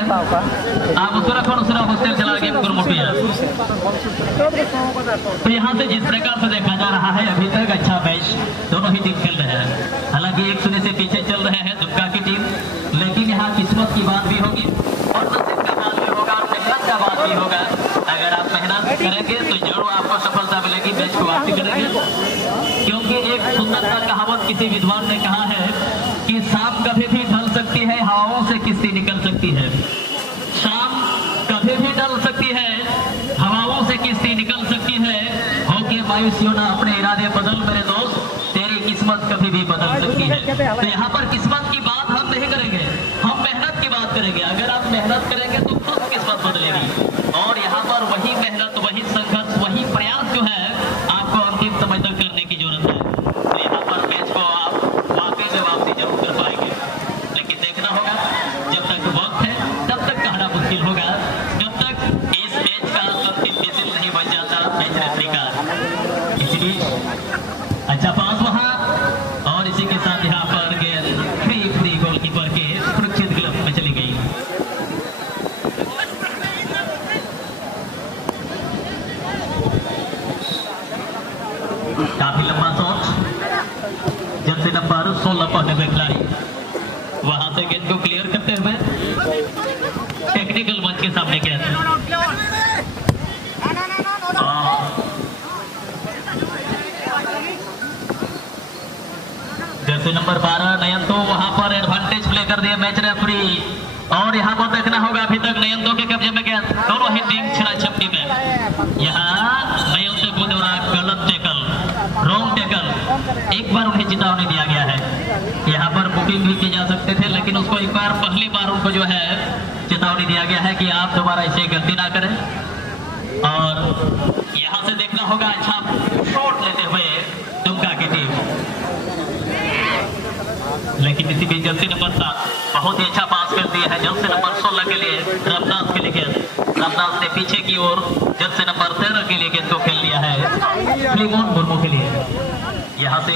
आप दूसरा हॉस्टल चला गेम गुरमुटिया तो यहाँ से जिस प्रकार से देखा जा रहा है अभी तक अच्छा मैच दोनों ही टीम खेल रहे हैं हालांकि एक शून्य से पीछे चल रहे हैं दुमका की टीम लेकिन यहाँ किस्मत की बात भी होगी और नसीब का बात भी होगा और मेहनत का बात भी होगा अगर आप मेहनत करेंगे तो जरूर आपको सफलता मिलेगी मैच को वापसी करेंगे, क्योंकि एक सुंदर सा कहावत किसी विद्वान ने कहा है कि शाम कभी भी ढल सकती है, हवाओं से किस्ती निकल सकती है। शाम कभी भी ढल सकती है, हवाओं से किस्ती निकल सकती है। होके मायूसियों ना अपने इरादे बदल मेरे दोस्त, तेरी किस्मत कभी भी बदल सकती है। तो यहाँ पर किस्मत की बात हम नहीं करेंगे, हम मेहनत की बात करेंगे। अगर आप मेहनत करेंगे तो खुद किस्मत बदलेगी। और यहाँ पर वही मेहनत, वही संघर्ष, वही प्रयास जो है आपको अंतिम समय तक करने की जरूरत है। तो यहाँ पर मैच को आप वाकई में वापसी जरूर कर पाएंगे, लेकिन देखना होगा जब तक वक्त है तब तक कहना मुश्किल होगा, जब तक इस मैच का अंतिम विजिल नहीं बन जाता मैच रेफरी का। इसलिए अच्छा पास वहां, और इसी के साथ यहाँ पर गेंद फ्री गोलकीपर के सुरक्षित ग्लव में चली गई। काफी लंबा शॉट, जर्सी नंबर 16 पहने हुए खिलाड़ी वहां से गेंद को क्लियर करते हुए टेक्निकल मंच के सामने गेंद। जर्सी नंबर 12 नयन तो वहां पर एडवांटेज प्ले कर दिया मैच रेफरी। और यहाँ पर देखना होगा अभी तक नयन के कब्जे में गेंद, दोनों हिटिंग छिड़ा छपटी में। यहाँ नयन को द्वारा गलत टेकल, रॉन्ग टेकल, एक बार उन्हें चेतावनी दिया गया है। यहाँ पर बुकिंग भी की जा सकते थे, लेकिन उसको एक बार पहली बार उनको जो है चेतावनी दिया गया है कि आप दोबारा इसे गलती ना करें। और यहाँ से देखना होगा अच्छा शॉट लेते हुए दुमका की टीम, लेकिन इसी बीच जर्सी नंबर 7 बहुत ही अच्छा पास कर दिया है जर्सी नंबर 16 के लिए, रमदास के लिए गेंद। रमदास ने पीछे की ओर जर्सी नंबर 13 के लिए गेंद को खेल लिया है फिलिमोन मुर्मू के लिए। यहाँ से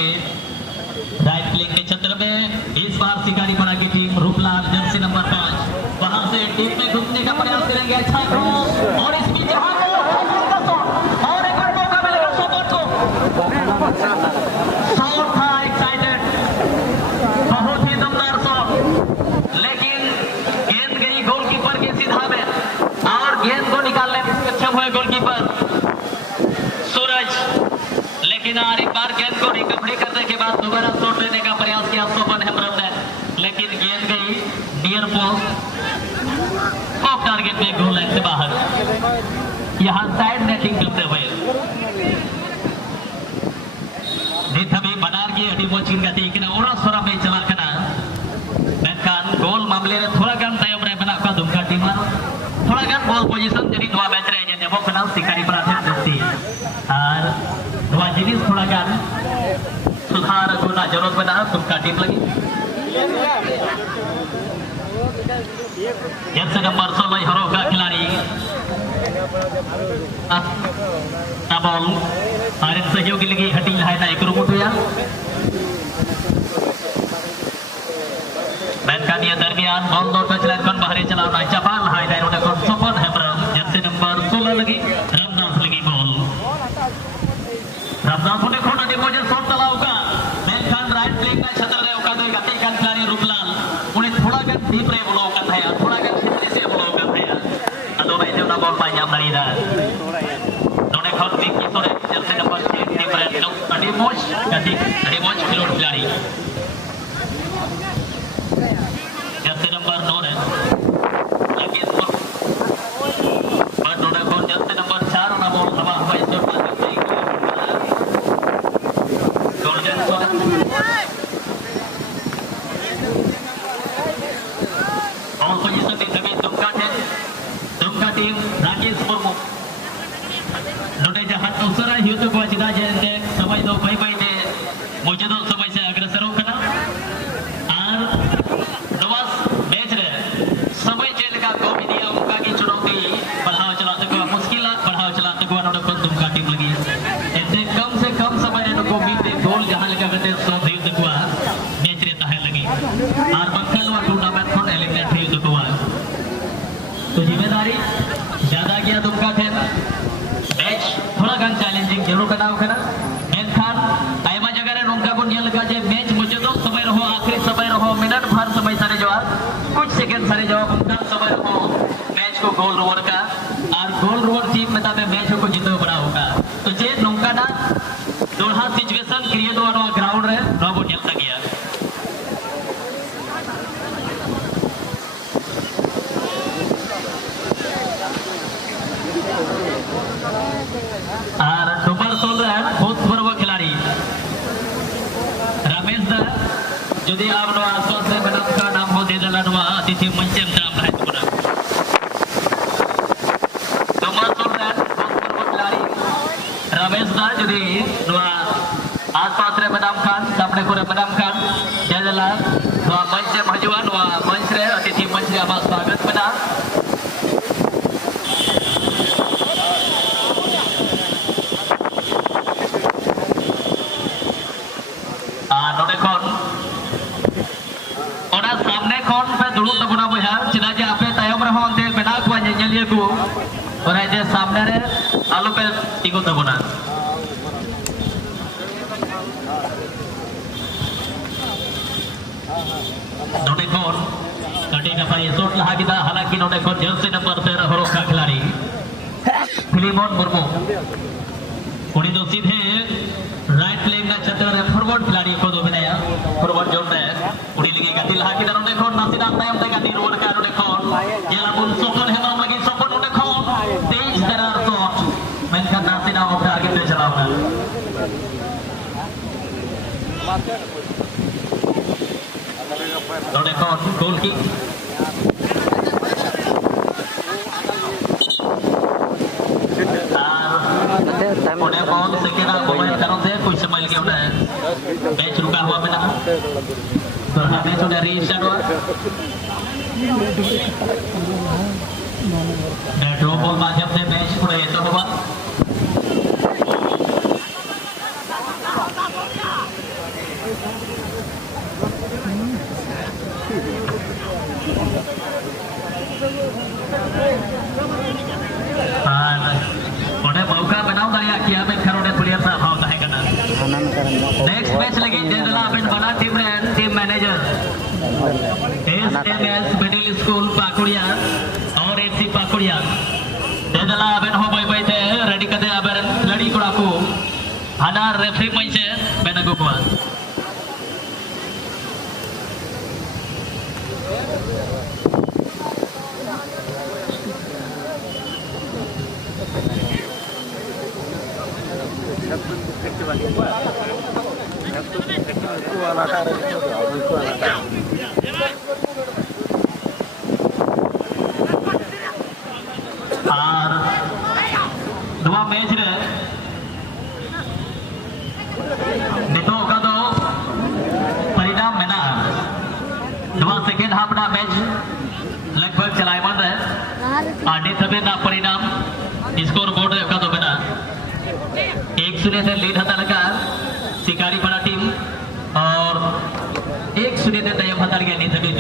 राइट फ्लैंक के क्षेत्र में इस बार शिकारी पड़ा की टीम रूपलाल जर्सी नंबर 5 वहां से टीम में घुसने का प्रयास करेंगे। अच्छा क्रॉस, और इस बीच और एक बार मौका मिलेगा सोबत को। शॉट था एक्साइटेड, बहुत ही दमदार शॉट, लेकिन गेंद गई गोलकीपर के सीधा में, और गेंद को निकालने में सक्षम हुए गोलकीपर सूरज। लेकिन एक बार गेंद को रिकवरी करने के बाद दोबारा शॉट लेने का प्रयास किया सोपन हेम्ब्रम ने, लेकिन गेंद गई नियर पोस्ट, ऑफ टारगेट में गोल लाइन से बाहर। यहाँ साइड नेटिंग करते हुए बनार की अड़ी मोचिन गति कि ओरा सोरा में चला करना मेनखान गोल मामले रे थोड़ा गान तायम रे बना का दुमका टीम थोड़ा गान बॉल पोजीशन जरी नवा मैच रे जे नेबो कना शिकारी प्रार्थना दस्ती और नवा जिनिस थोड़ा गान सुधार गुना जरूरत बना दुमका टीम लगी। जर्सी नंबर 16 हरो का खिलाड़ी बॉल और सहयोगी लगी हटी है ना एक रुमुट हुआ मैनखान ये दरमियान बॉल दो टच लाइन कौन बाहर चलाना चपाल हाई लाइन उन्हें कौन सोपन हेम्ब्रम जर्सी नंबर 16 लगी रमदास लगी बॉल। रमदास उन्हें खोना डिमोजन शॉट चलाओ का मैनखान राइट फ्लैंक का छतर रे ओका दो गति का खिलाड़ी रूपलाल उन्हें थोड़ा गन डीप रे बोलो का था थोड़ा गन सीधे से बोलो का था अदो भाई जो ना बॉल पाई जाम नहीं रहा दोनों खौफ की तोरे जर्सी नंबर 6 टीम रे अडिमोज गति अडिमोज खिलाड़ी खिलाड़ी जर्सी नंबर 9 है लगी इस पर बट दोनों को जर्सी नंबर 4 ना बॉल हवा हवा इस पर पास नहीं गोल्डन शॉट और पोजीशन में तभी दुमका टीम राकेश मुर्मू नोटे जहां उसरा युद्ध को चिदा जे समय दो भाई भाई ने मौजूदा समय से अग्रसर होना और नवास मैच रे समय चेल का को मीडिया उनका की चुनौती बढ़ाव चलाते को मुश्किल बढ़ाव चलाते को नोटे को दुमका टीम लगी ऐसे कम से कम समय रे को बीते गोल जहां लगा करते सो युद्ध को मैच रे ताहे लगी और बंकल और टूर्नामेंट को एलिमिनेट युद्ध को तो जिम्मेदारी ज्यादा किया दुमका थे मैच थोड़ा गान चैलेंजिंग जरूर बनाओ करना मेनखान आयमा जगह रे नोंका को नियल लगा जे मैच मुजदो समय रहो आखिरी समय रहो मिनट भर समय सारे जवाब कुछ सेकंड सारे जवाब उनका समय रहो मैच को गोल रोवर का और गोल रोवर टीम में ताबे मैच को जीतो बड़ा होगा तो जे नोंका ना सक्रिय दो ग्राउंड रे नोबो नेलता गया और डुबर सोल रहे भूतपूर्व खिलाड़ी रमेश दा यदि आप आसपास से मैडम का नाम हो दे दिला अतिथि मंच में नाम है पूरा डुबर सोल रहे भूतपूर्व खिलाड़ी रमेश दा यदि आसपास रे मैडम खान सामने को मैडम खान दे दिला मंच में हजुआ मंच रे अतिथि मंच रे आमा स्वागत बना और ऐसे सामने रे आलू पे टिको तबना नोटे कौन कटी ना पाए शॉट लहा किदा हालांकि नोटे कौन जर्सी नंबर 13 हरो का खिलाड़ी फिलिमोन मुर्मू उनी तो सीधे राइट लेग ना छतर रे फॉरवर्ड खिलाड़ी को दो बनाया फॉरवर्ड जोन रे उनी लगी गति लहा किदा नोटे कौन नासिदा टाइम ते गति रोड का नोटे कौन जेला बुन सफल है नाम लगी सफल नोटे कौन तेज करार शॉट मेनखान नासिदा ओपे आगे पे चलाऊंगा नोटे कौन गोल किक उन्हें बॉल सेकेंड मोबाइल कारण से कुछ समय लगे उन्हें मैच रुका हुआ बिना तो हमें तो रीस्टार्ट हुआ ड्रॉ बॉल माध्यम से मैच पूरा ये तो हुआ उन्हें मौका बनाओ दरिया किया में खरोड़े प्लेयर सा भाव है करना नेक्स्ट मैच लगी जेदला अपन बना टीम रे team manager SMS middle school Pakuria और एफसी पाकुड़िया जेदला अपन हो बाय बाय थे रेडी करते अपन लड़ी कोड़ा को हाना रेफरी मंच से बेनगो को दवा मैच रे नितो का दो परिणाम में ना दवा सेकेंड हाफ ना मैच लगभग चलायमान रहे आने तबे ना परिणाम स्कोर बोर्ड रे का दो बिना 1-0 से लीड हता लगा शिकारी बड़ा टीम और 1-0 से तय हता गया नहीं तभी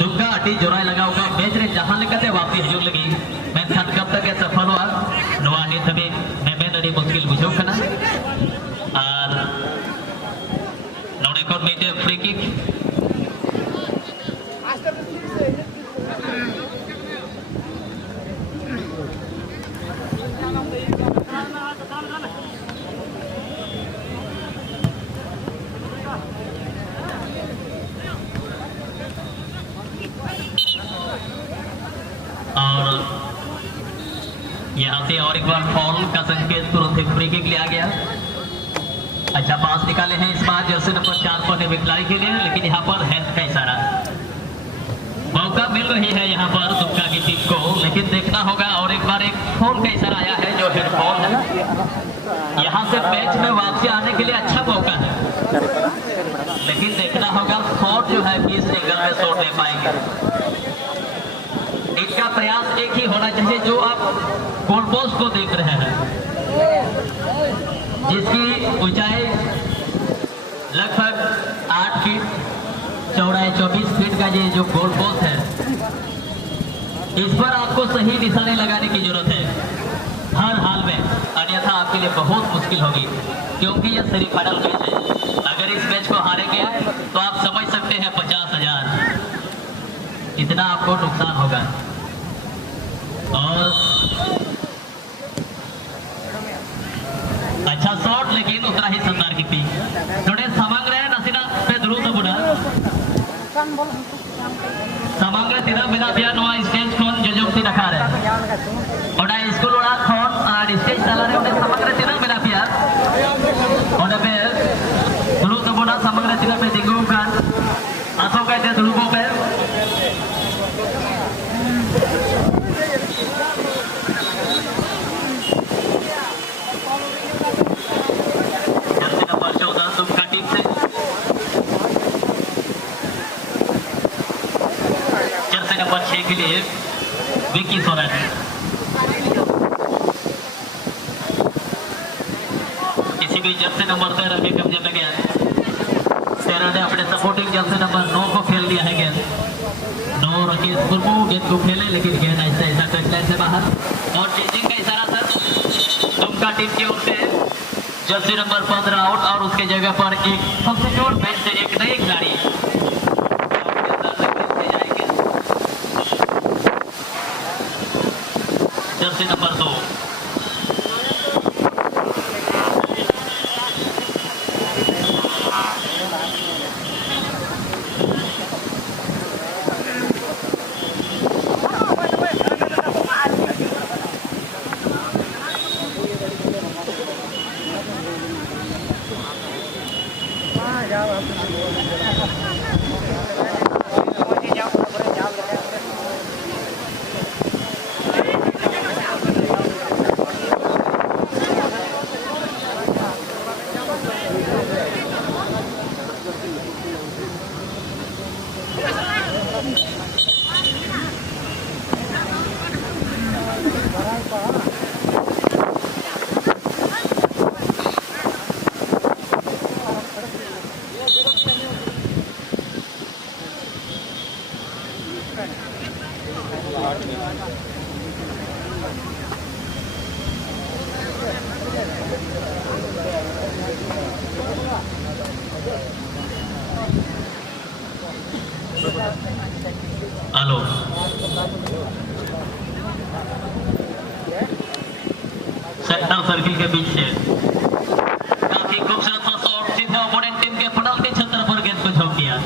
दुग्गा अटी जोराय लगाओगा मैच रे जहां लेकते वापस हजूर लगी मैं खान कब तक सफल हुआ नवा नहीं तभी मैं नडी मुश्किल बुझो कना और नोडे कोन मीटे फ्री किक यहाँ से और एक बार फॉल का संकेत तुरंत फ्री किक लिया गया अच्छा पास निकाले हैं इस बार जर्सी नंबर 4 पर खिलाड़ी के लिए लेकिन यहाँ पर हैंड का इशारा मौका मिल रही है यहाँ पर दुक्का की टीम को लेकिन देखना होगा और एक बार एक फॉल का इशारा आया है जो हेड फॉल है यहाँ से मैच में वापसी आने के लिए अच्छा मौका है लेकिन देखना होगा फॉल जो है किस एंगल में शॉट ले पाएंगे इनका प्रयास एक ही होना चाहिए जो आप गोल पोस्ट को देख रहे हैं जिसकी ऊंचाई लगभग 8 फीट चौड़ाई 24 फीट का ये जो गोल पोस्ट है इस पर आपको सही निशाने लगाने की जरूरत है हर हाल में अन्यथा आपके लिए बहुत मुश्किल होगी क्योंकि यह सेमीफाइनल मैच है अगर इस मैच को हारेंगे तो आप समझ सकते हैं 50,000 इतना आपको नुकसान होगा और अच्छा शॉट लेकिन उतना ही शानदार किक ᱯᱤ ᱱᱚᱰᱮ ᱥᱟᱢᱟᱝ ᱨᱮ ᱱᱟᱥᱮᱱᱟᱜ ᱯᱮ ᱫᱩᱲᱩᱵ ᱛᱟᱵᱚᱱᱟ ᱥᱟᱢᱟᱝ ᱨᱮ ᱛᱤᱱᱟᱹᱜ ᱢᱮᱱᱟᱜ ᱯᱮᱭᱟ ᱱᱚᱣᱟ ᱥᱴᱮᱡ ᱠᱷᱚᱱ ᱡᱚᱡᱚᱢᱛᱤ ᱱᱟᱠᱷᱟ ᱨᱮ ᱚᱸᱰᱮ ᱥᱠᱩᱞ ᱚᱲᱟᱜ ᱠᱷᱚᱱ ᱟᱨ ᱥᱴᱮᱡ ᱛᱟᱞᱟᱨᱮ ᱚᱸᱰᱮ ᱥᱟᱢᱟᱝ ᱨᱮ ᱛᱤᱱᱟᱹᱜ ᱢᱮᱱᱟᱜ ᱯᱮᱭᱟ ᱚᱸᱰᱮ ᱯᱮ ᱫᱩᱲᱩᱵ ᱛᱟᱵᱚᱱᱟ ᱥᱟᱢᱟᱝ ᱨᱮ ᱛᱤᱱᱟᱹᱜ ᱯᱮ ᱛᱤᱸᱜᱩ ᱟᱠᱟᱱ ᱟᱥᱚ ᱠᱟᱭᱛᱮ ᱫᱩᱲᱩᱵᱚᱜ ᱯᱮ नंबर 6 के लिए विक्की सोरेन किसी भी जर्सी नंबर 13 के कब्जे में गया सेरा ने अपने सपोर्टिंग जर्सी नंबर 9 को खेल लिया है गेंद 9 राकेश मुर्मू गेंद को खेले लेकिन गेंद ऐसा टचलाइन से बाहर और चेजिंग का इशारा सर दुमका टीम की ओर से जर्सी नंबर 15 आउट और उसके जगह पर एक सब्स्टिट्यूट बेंच से एक नए खिलाड़ी Jersey number 2 hello centre circle के बीच से काफी खूबसूरत सा शॉट सीधे ओपोनेंट टीम के पड़लते क्षेत्र पर गेंद को झोंक दिया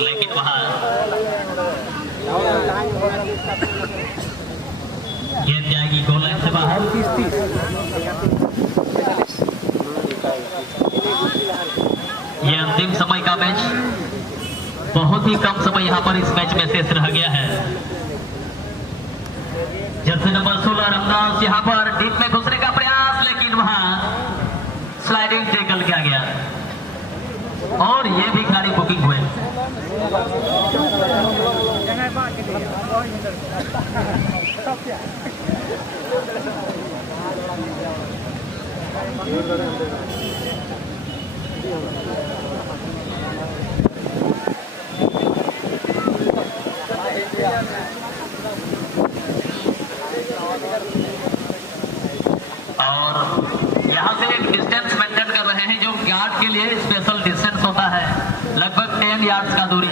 लेकिन वहां गेंद जाएगी गोल लाइन से बाहर ये अंतिम समय का मैच बहुत ही कम समय यहाँ पर इस मैच में शेष रह गया है जर्सी नंबर 16 रमदास यहाँ पर डीप में घुसने का प्रयास लेकिन वहां स्लाइडिंग टैकल किया गया और ये भी खिलाड़ी बुकिंग हुए और यहाँ से एक डिस्टेंस मेंटेन कर रहे हैं जो गार्ड के लिए स्पेशल डिस्टेंस होता है लगभग 10 यार्ड्स का दूरी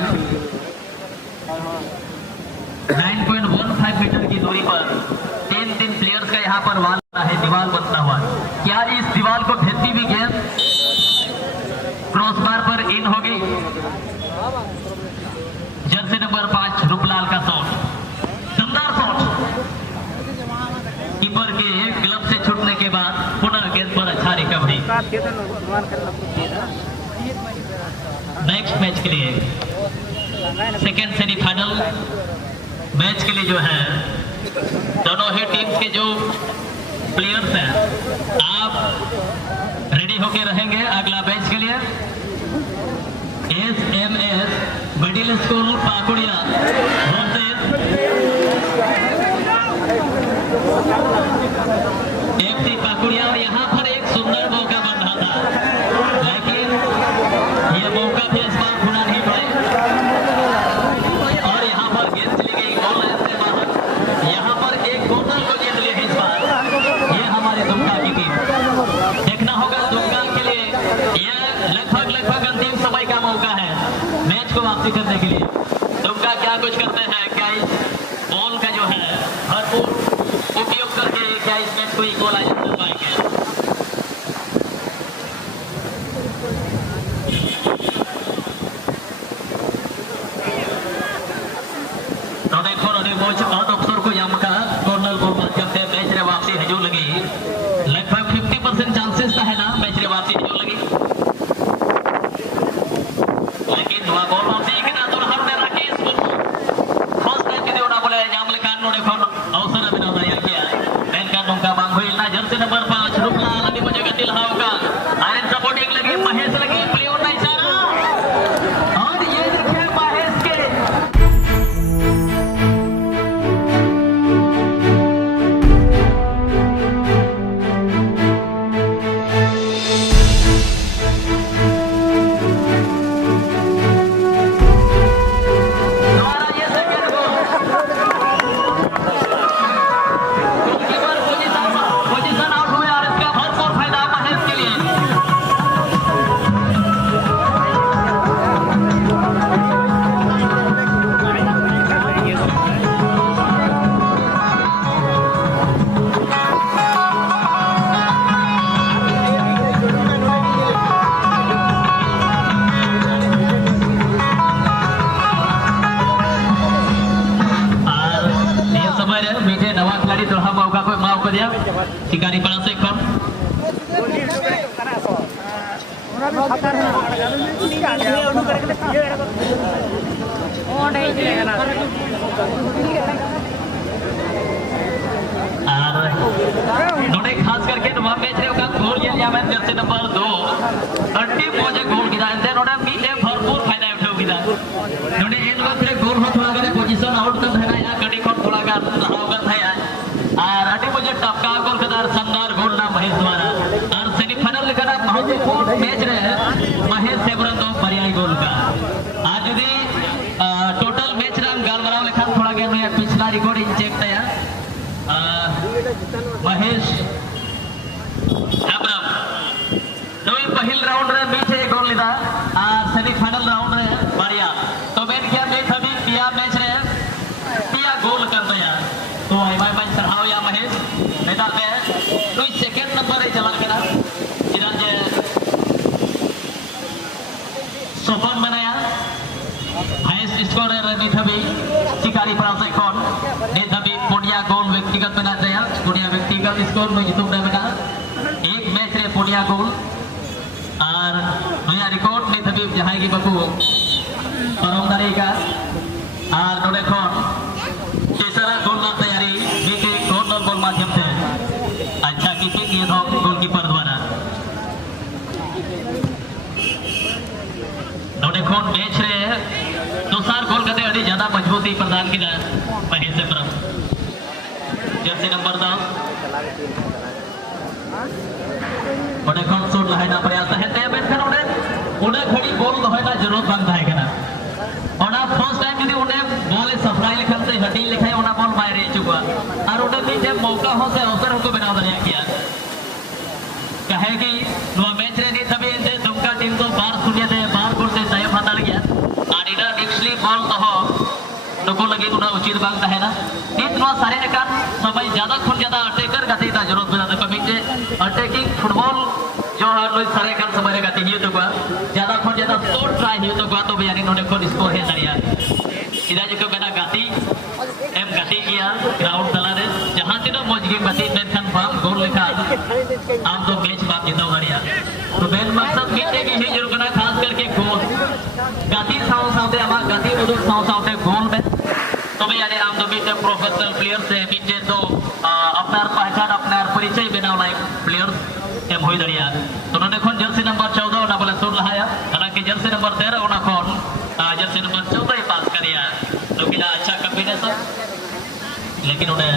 9.15 मीटर की दूरी पर तीन प्लेयर्स का यहाँ पर वाल है दीवार बनता हुआ क्या इस दीवार को भेजती हुई गेंद क्रॉसबार पर इन होगी जर्सी नंबर 5 रूपलाल का शॉट दमदार शॉट कीपर के ग्लव से छूटने के बाद पुनः गेंद पर अच्छा रिकवरी नेक्स्ट मैच के लिए सेकेंड सेमीफाइनल मैच के लिए जो है दोनों ही टीम्स के जो प्लेयर्स हैं आप रेडी होके रहेंगे अगला मैच के लिए SMS middle school Pakuria FC Pakuria और यहाँ पर एक सुंदर मौका बन रहा था लेकिन ये मौका भी इस बार पूरा नहीं पड़े और यहाँ पर गेंद चली गई गोल लाइन से बाहर यहाँ पर एक बोतल को जीत ली इस बार ये हमारे दुमका की टीम देखना होगा दुमका के लिए यह लगभग अंतिम समय का मौका है मैच को वापसी करने के लिए दुमका क्या कुछ करते हैं क्या इस बॉल का जो है भरपूर उपयोग करके क्या इस मैच को इक्वलाइजर कर पाएंगे। तो देखो नोड़े मोच बहुत अवसर को याम का कॉर्नर गोल माध्यम से मैच रे वापसी हजू लगी लगभग 50% चांसेस है ना मैच रे वापसी हजू लगी लेकिन नवा गोल वापसी एक ना तो हम ने राकेश को फर्स्ट टाइम के देवना बोले याम लेखान नोड़े खन अवसर अभिनव दया किया मेनका नोंका बांग हुई ना जर्सी नंबर 5 रूपलाल अभी मुझे गतिल हाउका आयरन सपोर्टिंग लगी महेश लगी प्लेयर ना इशारा और ये देखिए महेश के शिकारी पड़ा से कौन नोड़े खास करके नवा मैच रे का गोल ये लिया मैं जर्सी नंबर 2 अड्डी मोजे गोल किदा एंते नोड़े मीटे भरपूर फायदा उठाओ किदा नोड़े इन वक्त रे गोल हो थोड़ा करे पोजीशन आउट कर है या कड़ी को थोड़ा का रहाव कर है और अड्डी मोजे टपका गोल कदार शानदार गोल ना महेश द्वारा और सेमीफाइनल लेकर महत्वपूर्ण मैच रे महेश सेबरन दो पर्याय गोल का आज यदि टोटल मैच रे गालमराव लेखा थोड़ा के मैं पिछला रिकॉर्डिंग चेक तया महेश हेब्रम तो ये पहल राउंड रे बीच एक गोल लिदा और सेमीफाइनल राउंड रे बारिया तो मैंने क्या मैच अभी पिया मैच रे पिया गोल कर दिया तो आई भाई भाई सराहो या महेश नेता पे तो सेकंड नंबर रे चला केना जिधर जे सोफन बनाया हाईएस्ट स्कोरर रे थबी शिकारी पड़ा से कौन ने थबी पुनिया गोल व्यक्तिगत बना दिया पुनिया व्यक्तिगत स्कोर में जितु बना एक मैच रे पुनिया गोल और नया रिकॉर्ड में थबी जहां की बकू परमदारी का और नोड़े खन तीसरा गोल ना तैयारी बीके कॉर्नर गोल माध्यम से अच्छा कीपिंग ये था गोलकीपर द्वारा नोड़े खन मैच रे दूसरा गोल करते अड़ी ज्यादा मजबूती प्रदान किया महेश से परम जर्सी नंबर 10 ओडे कौन शॉट लहायना प्रयास है ते बेनखान ओडे घड़ी बॉल दहयना जरूरत बांग थाहे कना ओना फर्स्ट टाइम यदि ओडे बॉल सप्लाई लेखन से हटी लेखाय ओना बॉल बाहर चुका और ओडे भी जे मौका हो से अवसर को बनाव दरिया किया कहे कि नो मैच रे नी थबे से दुमका टीम तो 12-0 से 12 गोल से जय हासिल किया और इडा नेक्स्टली बॉल तो नुको लगे उना उचित बांग थाहे ना इन नो सारे एकान समय ज्यादा खुल ज्यादा अटैकर गति ता जरूरत बना तो कभी जे अटैकिंग फुटबॉल जो है लो सारे एकान समय रे गति हियो तो ज्यादा खुल ज्यादा तो ट्राई हियो तो तो बियानी नोने को स्कोर है दरिया इदा जो बना गति एम गति किया ग्राउंड तला रे जहां तीनो मौज गेम गति मेनखान बाम गोल लेखा आम तो मैच बाम जिताव दरिया तो मेन मकसद मीटे की ही जरूर करना खास करके गोल गति साव सावते आमा गति उदुक साव सावते गोल में तो यानी आम तो मीटे प्रोफेशनल प्लेयर से मीटे तो अपनार पहचान अपनार परिचय बनाव लायक प्लेयर एम होई दरिया तो नोने खन जर्सी नंबर 14 ना बोले सुन लहाया हालांकि जर्सी नंबर 13 ओना खन जर्सी नंबर 14 ही पास करिया तो किला अच्छा कॉम्बिनेशन लेकिन उन्हें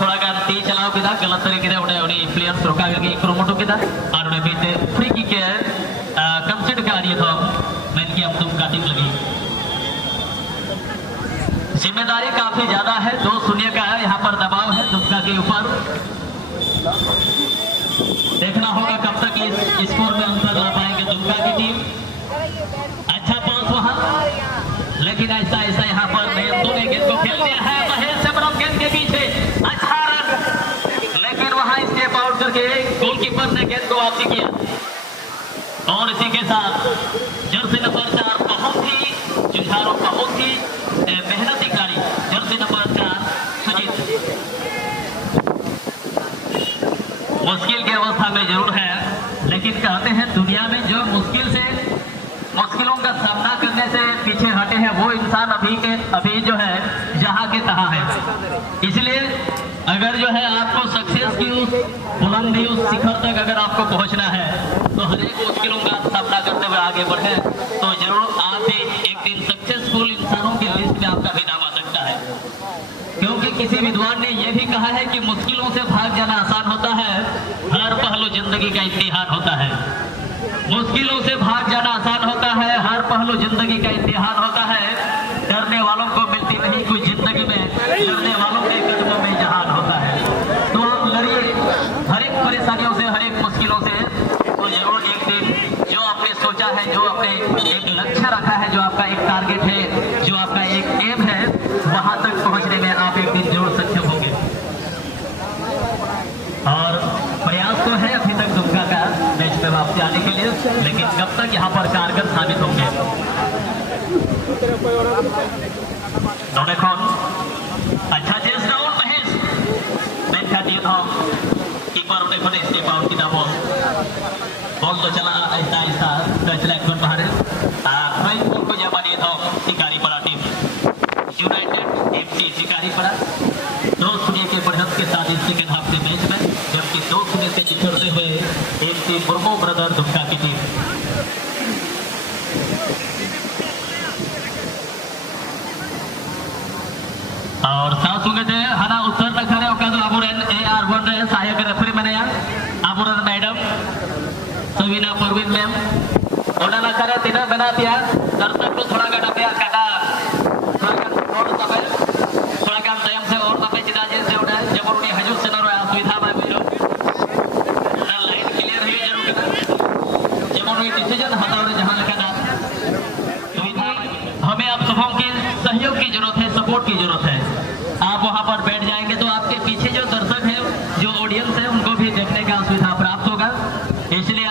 थोड़ा गान ती चलाओ किदा गलत तरीके से उन्हें उन्हीं प्लेयर्स रोका करके प्रोमोट किदा और उन्हें बीते फ्री किक के कंसीडर कर रही था मैंने की अब तुम काटिंग लगी जिम्मेदारी काफी ज्यादा है 2-0 का है यहाँ पर दबाव है दुमका के ऊपर देखना होगा कब तक इस स्कोर में अंतर ला पाएंगे दुमका की टीम अच्छा पास वहां लेकिन ऐसा ऐसा यहाँ पर दोनों गेंद को खेल दिया है महेश सेबरम गेंद के पीछे अच्छा रन क्रॉस करके गोलकीपर ने गेंद को वापसी किया और इसी के साथ जर्सी नंबर 4 बहुत ही जुझारू, बहुत ही मेहनती खिलाड़ी जर्सी नंबर 4 सुजीत मुश्किल की अवस्था में जरूर है, लेकिन कहते हैं दुनिया में जो मुश्किलों का सामना करने से पीछे हटे हैं वो इंसान अभी जो है जहां के तहां है। इसलिए अगर जो है आपको सक्सेस की उस बुलंदी, उस शिखर तक अगर आपको पहुंचना है तो हर एक मुश्किलों का सामना करते हुए आगे बढ़े तो जरूर आप भी एक दिन सक्सेसफुल इंसानों की लिस्ट में आपका भी नाम आ सकता है। क्योंकि किसी विद्वान ने यह भी कहा है कि मुश्किलों से भाग जाना आसान होता है, हर पहलू जिंदगी का इम्तिहान होता है। मुश्किलों से भाग जाना आसान होता है, हर पहलू जिंदगी का इम्तिहान होता है। डरने वालों को मिलती नहीं कोई जिंदगी में, डरने वालों के कदमों में जहान होता है। तो आप लड़िए हर एक परेशानियों से, हर एक मुश्किलों से, तो जरूर एक दिन जो आपने सोचा है, जो आपने एक लक्ष्य रखा है, जो आपका एक टारगेट है, जो आपका एक एम है, वहां तक पहुंचने में आप एक दिन जरूर सक्षम होंगे। और प्रयास तो है अभी तक दुमका का मैच में वापसी आने के लिए, लेकिन कब तक यहाँ पर कारगर साबित होंगे। अच्छा चेस डाउन महेश बैठा दिए था कीपर उन्हें खुद स्टेप आउट की बॉल तो चला आहिस्ता आहिस्ता टच लाइन पर बाहर बॉल को जमा दिए था शिकारी पड़ा टीम यूनाइटेड एफसी शिकारी पड़ा 2-0 के बढ़त के साथ इस सेकेंड हाफ के मैच में, जबकि 2-0 से पिछड़ते हुए एफसी मुर्मू ब्रदर दुमका की टीम। और साथ सुंगते हना उत्तर न खरे ओका तो आबुरन AR बन रहे सहायक रेफरी मनेया आबुरन मैडम सवीना परवीन मैम ओना न खरे तीना बना दिया दर्शक को थोड़ा गाना पे काटा थोड़ा काम टाइम से और तपे चिदा जैसे उड़ा जब उन्हें हजूर से न रोया सुविधा में बुझो ना लाइन क्लियर है जरूर करना जब उन्हें डिसीजन हटाओ जहां लगा सुविधा हमें आप सबों की सहयोग की जरूरत है, सपोर्ट की जरूरत है। आप वहां पर बैठ जाएंगे तो आपके पीछे जो दर्शक है, जो ऑडियंस है, उनको भी देखने का सुविधा प्राप्त होगा। इसलिए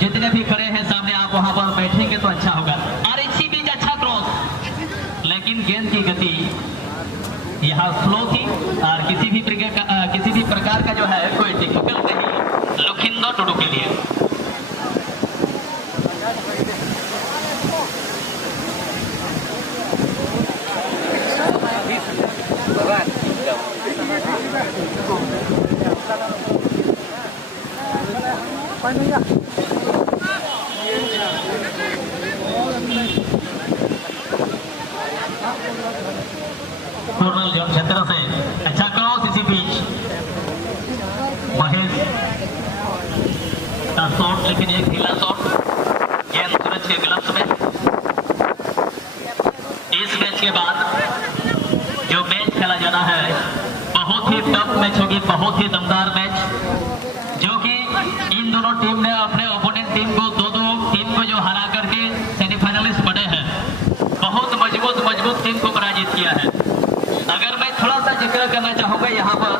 जितने भी खड़े हैं सामने आप वहां पर बैठेंगे तो अच्छा होगा। और इसी बीच अच्छा क्रॉस, लेकिन गेंद की गति यहाँ स्लो थी और किसी भी प्रकार का जो है कोई डिफिकल्ट नहीं लुखिंदो टुडू के लिए। कर्नल जॉन क्षेत्र से अच्छा क्रॉस, इसी बीच महेश का शॉट, लेकिन एक ढीला शॉट गेंद सूरज के ग्लव्स में। इस मैच के बाद जो मैच खेला जाना है बहुत ही टफ मैच होगी, बहुत ही दमदार मैच, जो कि इन दोनों टीम ने अपने ओपोनेंट टीम को दो टीम को जो हरा करके सेमीफाइनलिस्ट बने हैं, बहुत मजबूत टीम को पराजित किया है। अगर मैं थोड़ा सा जिक्र करना चाहूंगा यहाँ पर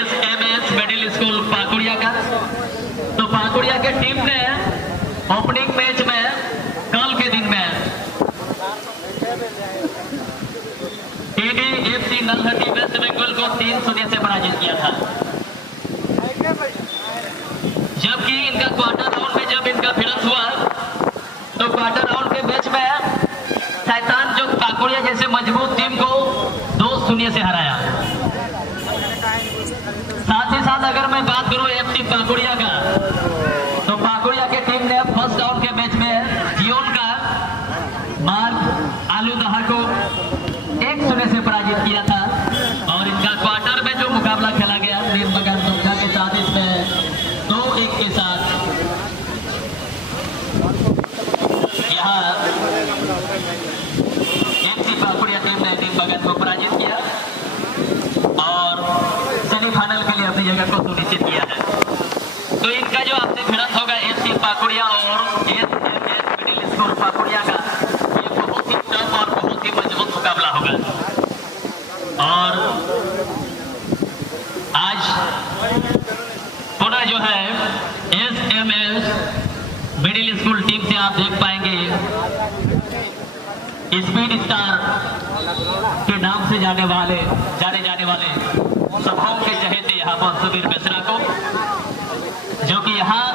SMS मिडिल स्कूल पाकुड़िया का, तो पाकुड़िया के टीम ने ओपनिंग मैच में कल के दिन में ADFC नलहट्टी वेस्ट बंगाल को 3-0 से पराजित किया था। जबकि इनका क्वार्टर राउंड में जब इनका भिड़ंत हुआ तो क्वार्टर राउंड के मैच में शैतान जो पाकुड़िया जैसे मजबूत टीम को 2-0 से हराया। साथ ही साथ अगर मैं बात करूं FC पाकुड़िया का, तो पाकुड़िया के टीम ने फर्स्ट राउंड के मैच में जियोन का मार्ग आलूदहा को 1-0 से पराजित किया था। और इनका क्वार्टर में जो मुकाबला खेला गया नीलमगन दुमका के साथ, इसमें 2-1 के साथ यहाँ FC पाकुड़िया टीम ने नीलमगन को पराजित किया और सेमीफाइनल के लिए अपनी जगह को सुनिश्चित किया है। तो इनका जो आपसे भिड़ंत होगा FC पाकुड़िया और ASMS मिडिल स्कूल बाकुड़िया का ये बहुत ही टफ और बहुत ही मजबूत मुकाबला होगा। और आज पुनः जो है SMS मिडिल स्कूल टीम से आप देख पाएंगे स्पीड स्टार के नाम से जाने जाने वाले सभाओं के चहेते यहाँ पर सुबीर मिश्रा को, जो कि यहाँ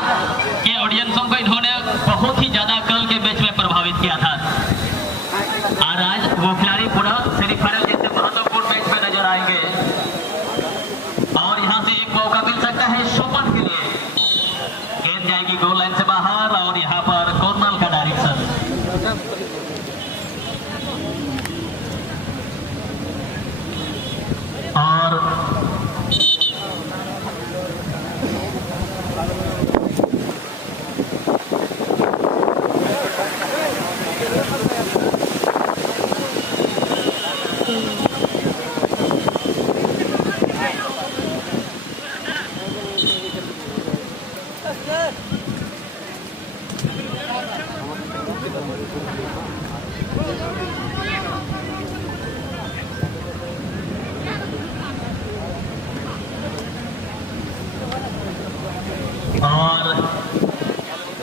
के ऑडियंसों को इन्होंने बहुत ही ज्यादा कल के मैच में प्रभावित किया था। और आज वो खिलाड़ी पुनः सेमीफाइनल जैसे महत्वपूर्ण मैच में नजर आएंगे और यहाँ से एक मौका मिल सकता है शोपन के लिए। गेंद जाएगी गोल लाइन से बाहर और यहाँ पर कॉर्नर का डायरेक्शन। और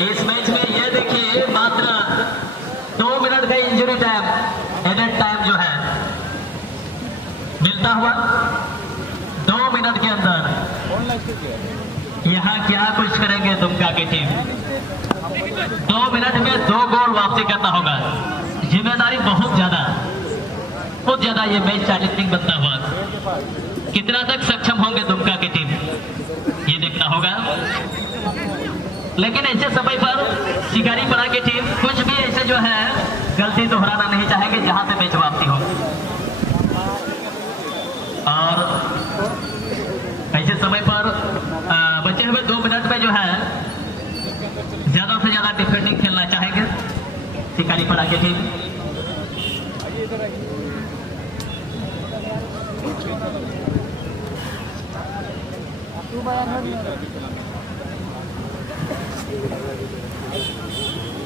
इस मैच में ये देखिए मात्र 2 मिनट का इंजरी टाइम एडेड टाइम जो है मिलता हुआ 2 मिनट के अंदर यहाँ क्या कुछ करेंगे दुमका की टीम। 2 मिनट में 2 गोल वापसी करना होगा। जिम्मेदारी बहुत ज्यादा ये मैच चैलेंजिंग बनता हुआ। कितना तक सक्षम होंगे दुमका की टीम ये देखना होगा। लेकिन ऐसे समय पर शिकारीपुरा की टीम कुछ भी ऐसे जो है गलती दोहराना नहीं चाहेंगे जहां से मैच वापसी हो। और ऐसे समय पर बचे हुए 2 मिनट में जो है ज्यादा से ज्यादा डिफेंडिंग खेलना चाहेंगे शिकारीपुरा की टीम।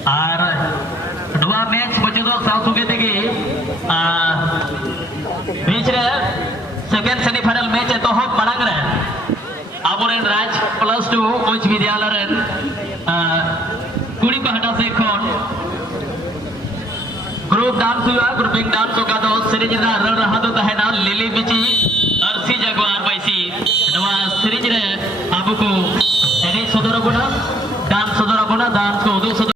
और नवा मैच मुझे साउथ थे बीच सेकेंड सेमीफाइनल मैच है तो हम मांग रहे अब राज +2 उच्च विद्यालय कुड़ी पहाटा से ग्रुप डांस हुआ ग्रुपिंग डांस होगा तो सीरीज रन रहा तो तहना लिली बिची अर्सी जगवार बैसी नवा सीरीज रे आपको एनी सदर गुना डांस को